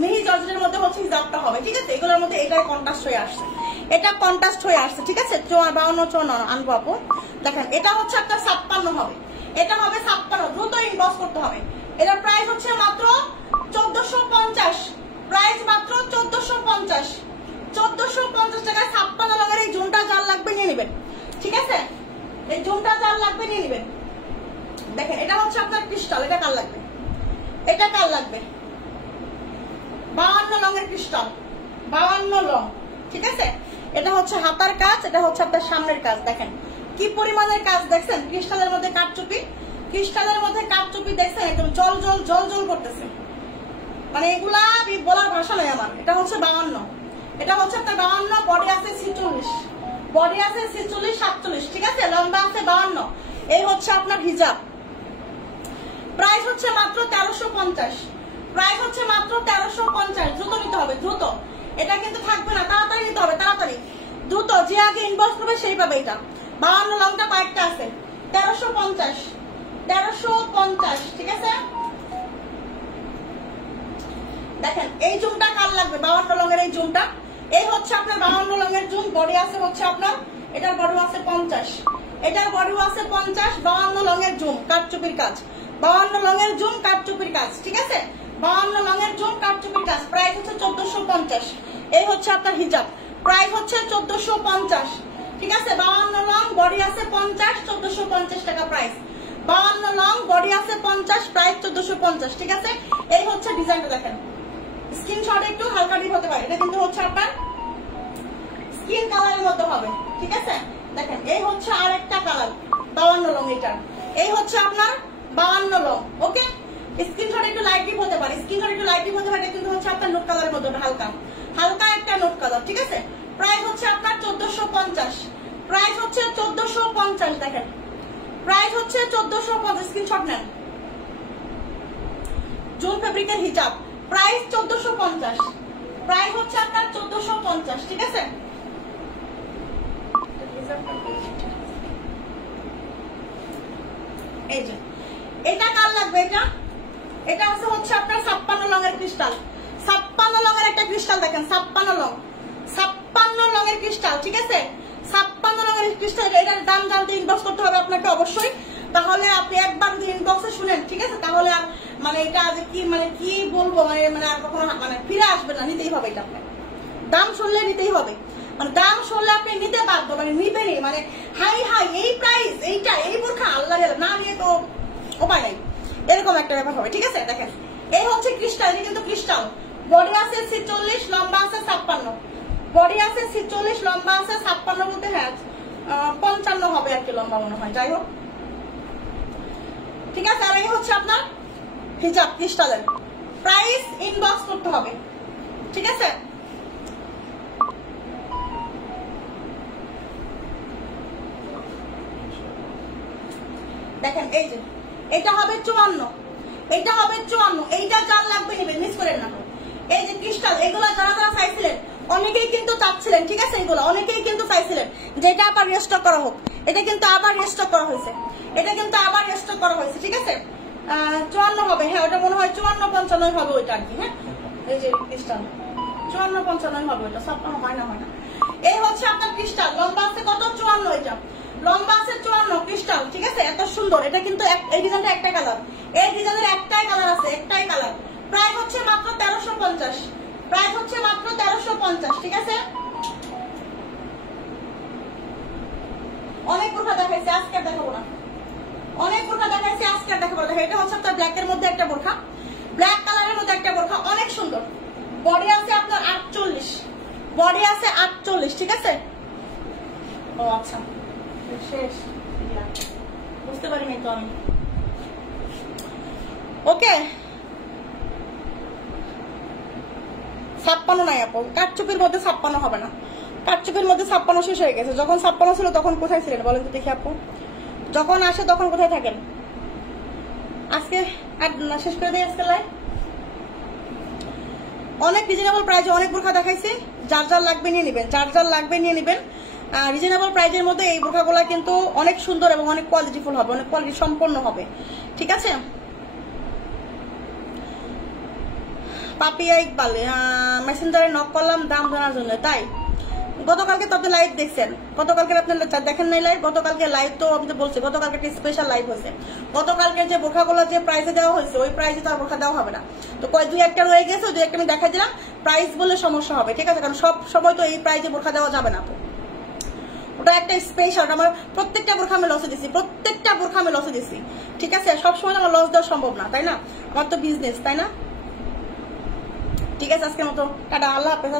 মিহি জর্জেটের মধ্যে হচ্ছে হিজাবটা হবে, ঠিক আছে। এগুলোর মধ্যে এটাই কন্ট্রাস্ট হয়ে আসছে, এটা কন্ট্রাস্ট হয়ে আসছে, ঠিক আছে। 52 আনবো আপু। দেখেন এটা হচ্ছে আপনার 56 হবে, এটা হবে 56, দ্রুত ইনবক্স করতে হবে। এটার প্রাইস হচ্ছে মাত্র 1450, প্রাইস মাত্র 1450, 1450 টাকায় 56 লঙের এই জুমটা যার লাগবে নিয়ে নেবেন, ঠিক আছে। এই জুমটা যার লাগবে নিয়ে নেবেন। দেখেন এটা হচ্ছে আপনার ক্রিস্টাল, এটা কার লাগবে, এটা কার লাগবে, 52 লঙের ক্রিস্টাল, 52 লং, ঠিক আছে। এটা হচ্ছে হাতার কাজ, এটা হচ্ছে আপনার সামনের কাজ। দেখেন কি পরিমাণের কাজ দেখছেন, ক্রিস্টালের মধ্যে কাটচুপি, ক্রিস্টালের মধ্যে কাটচুপি দেখছেন, একদম জল জল জল জল করতেছে, মানে এগুলা বলার ভাষা নাই আমার। এটা হচ্ছে 52, এটা হচ্ছে আপনার 52, বডি আছে 46, বডি আছে 46 47, ঠিক আছে, লম্বা আছে 52। এই হচ্ছে আপনার হিজাব, প্রাইস হচ্ছে মাত্র 1350, প্রাইস হচ্ছে মাত্র 1350, দ্রুত নিতে হবে, দ্রুত, এটা কিন্তু থাকবে না, তাড়াতাড়ি নিতে হবে, তাড়াতাড়ি দ্রুত, যে আগে ইনবক্স করবে সেই পাবে। এটা 52 লংটা কয়েকটা আছে, 1350, 1350, ঠিক আছে। দেখেন এই জুমটা কার লাগবে, 52 লঙের এই জুমটা, এই হচ্ছে আপনার 52 লঙের জুম, বডি আছে হচ্ছে আপনার, এটার বডি আছে 50, এটার বডি আছে 50, 52 লঙের জুম, কাটচুপির কাজ, 52 লঙের জুম, কাটচুপির কাজ, ঠিক আছে। 52 লঙের জুম, কাটচুপির কাজ, প্রাইস হচ্ছে 1450। এই হচ্ছে আপনার হিজাব, প্রাইস হচ্ছে 1450, ঠিক আছে। 52 লং, বডি আছে 50, 1450 টাকা প্রাইস, 52 লং, বডি আছে 50, প্রাইস 1450, ঠিক আছে। এই হচ্ছে ডিজাইনটা, দেখেন স্ক্রিনশট একটু হালকা ডিপ হতে পারে, এটা কিন্তু হচ্ছে আপনার স্কিন কালারের মতো হবে, ঠিক আছে। দেখেন এই হচ্ছে আর একটা কালার, 52 লং, এটা এই হচ্ছে আপনার 52 লং, ওকে। স্ক্রিনশট একটু লাইট ডিপ হতে পারে, স্ক্রিনশট একটু লাইট ডিপ হতে পারে, কিন্তু হচ্ছে আপনার নোট কালারের মতো হালকা হালকা একটা নোট কালার, ঠিক আছে। প্রাইস হচ্ছে আপনার 1450, প্রাইস হচ্ছে 1450, দেখেন প্রাইস হচ্ছে 1450, স্ক্রিনশট নেন, জুন ফেব্রিকের হিজাব, প্রাইস 1450, প্রাইস হচ্ছে আপনার 1450, ঠিক আছে। এই যে এটা কার লাগবে, এটা হচ্ছে আপনার 56 লঙের ক্রিস্টাল, 56 লঙের একটা ক্রিস্টাল দেখেন, 56 লঙের ক্রিস্টাল, ঠিক আছে। 56 লঙের ক্রিস্টাল, এটার দাম জানতে ইনবক্স করতে হবে আপনাকে অবশ্যই, তাহলে আপনি একবার যদি ইনবক্সে শুনেন, ঠিক আছে, তাহলে আর মানে এটা যে কি মানে কি বলবো মানে আর কখনো মানে ফিরে আসবে না, নিতেই হবে এটা আপনার, দাম শুনলে নিতেই হবে, মানে দাম শুনলে আপনি নিতে বাধ্য, মানে নিবেনই, মানে হাই এই প্রাইস, এইটা এই বোরখা আল্লাহ না নিয়ে তো উপায় নাই, এরকম একটা ব্যাপার হবে, ঠিক আছে। দেখেন এই হচ্ছে ক্রিস্টাল, এটা কিন্তু ক্রিস্টাল, বডি আছে 46, লম্বা আছে 56, বডি আছে 46, লম্বা আছে 56 বলতে হ্যাঁ 55 হবে আর কি লম্বা মনে হয়, যাই হোক, ঠিক আছে। আর এই হচ্ছে আপনার হিজাব ক্রিস্টালের, প্রাইস ইনবক্স করতে হবে, ঠিক আছে। দেখেন এই যে এটা হবে 54, এটা হবে 54, এইটা যার লাগবে নেবেন, মিস করেন না। এই যে ক্রিস্টাল, এগুলো যারা যারা চাইছিলেন অনেকেই কিন্তু চাচ্ছিলেন, ঠিক আছে, এগুলো অনেকেই কিন্তু চাইছিলেন যে এটা আবার রিস্টক করা হোক, এটা কিন্তু আবার রিস্টক করা হয়েছে, এটা কিন্তু আবার রিস্টক করা হয়েছে, ঠিক আছে। 54 হবে, হ্যাঁ ওটা মনে হয় 54-55 হবে ওইটা আর কি, হ্যাঁ এই যে ক্রিস্টাল 54-55 হবে ওইটা, 56 হয় না। এই হচ্ছে আপনার ক্রিস্টাল, লম্বা আছে কত 54, এটা লম্বা আছে 54 ক্রিস্টাল, ঠিক আছে, এত সুন্দর। এটা কিন্তু এই ডিজাইনটা একটাই কালার, এই ডিজাইনের একটাই কালার আছে, একটাই কালার, প্রাইস হচ্ছে মাত্র 1350, প্রাইস হচ্ছে মাত্র 1350, ঠিক আছে। অনেক বোরখা দেখাইছে, আজকে আর দেখাবো না, অনেক বোরখা দেখাইছে, আজকে আর দেখাবো না। এটা হচ্ছে আপনার ব্ল্যাক এর মধ্যে একটা বোরখা, ব্ল্যাক কালারের মধ্যে একটা বোরখা, অনেক সুন্দর, বডি আছে আপনার 48, বডি আছে 48, ঠিক আছে। ও আচ্ছা শেষ, বুঝতে পারিনি তো আমি, ওকে। 56 নাই আপু, কাটচুপির মধ্যে 56 হবে না, কাটচুপির মধ্যে 56 শেষ হয়ে গেছে। যখন 56 ছিল তখন কোথায় ছিলেন বলেন তো দেখি আপু, যখন আসে তখন কোথায় থাকেন? আজকে শেষ করে দিই আজকে লাইভ। অনেক রিজনেবল প্রাইসে অনেক বোরখা দেখাইছি, যার যার লাগবে নিয়ে নেবেন, যার যার লাগবে নিয়ে নেবেন। রিজনেবল প্রাইসের মধ্যে এই বোরখাগুলো কিন্তু অনেক সুন্দর এবং অনেক কোয়ালিটিফুল হবে, অনেক কোয়ালিটি সম্পন্ন হবে, ঠিক আছে। পাপিয়া ইকবাল মেসেঞ্জারে নক করলাম দাম জানার জন্য, তাই গতকালকে তো আপনি লাইভ দেখছেন, গতকালকে আপনি দেখেন নাই লাইভ, গতকালকে লাইভ তো আমি তো বলছি, গতকালকে একটা স্পেশাল লাইভ হয়েছে, গতকালকে যে বোরখাগুলো যে প্রাইসে দেওয়া হয়েছে ওই প্রাইসে তো আর বোরখা দেওয়া হবে না, তো দুই একটা রয়ে গেছে, দুই একটা আমি দেখাই দিলাম, প্রাইস বলে সমস্যা হবে, ঠিক আছে, কারণ সব সময় তো এই প্রাইসে বোরখা দেওয়া যাবে না, ওটা একটা স্পেশাল, আমার প্রত্যেকটা বোরখা আমি লসে দিছি, প্রত্যেকটা বোরখা আমি লসে দিছি, ঠিক আছে, সবসময় আমার লস দেওয়া সম্ভব না, তাই না, আমার তো বিজনেস, তাই না, ঠিক আছে। আজকের মতো টাটা, আল্লাহ হাফেজ।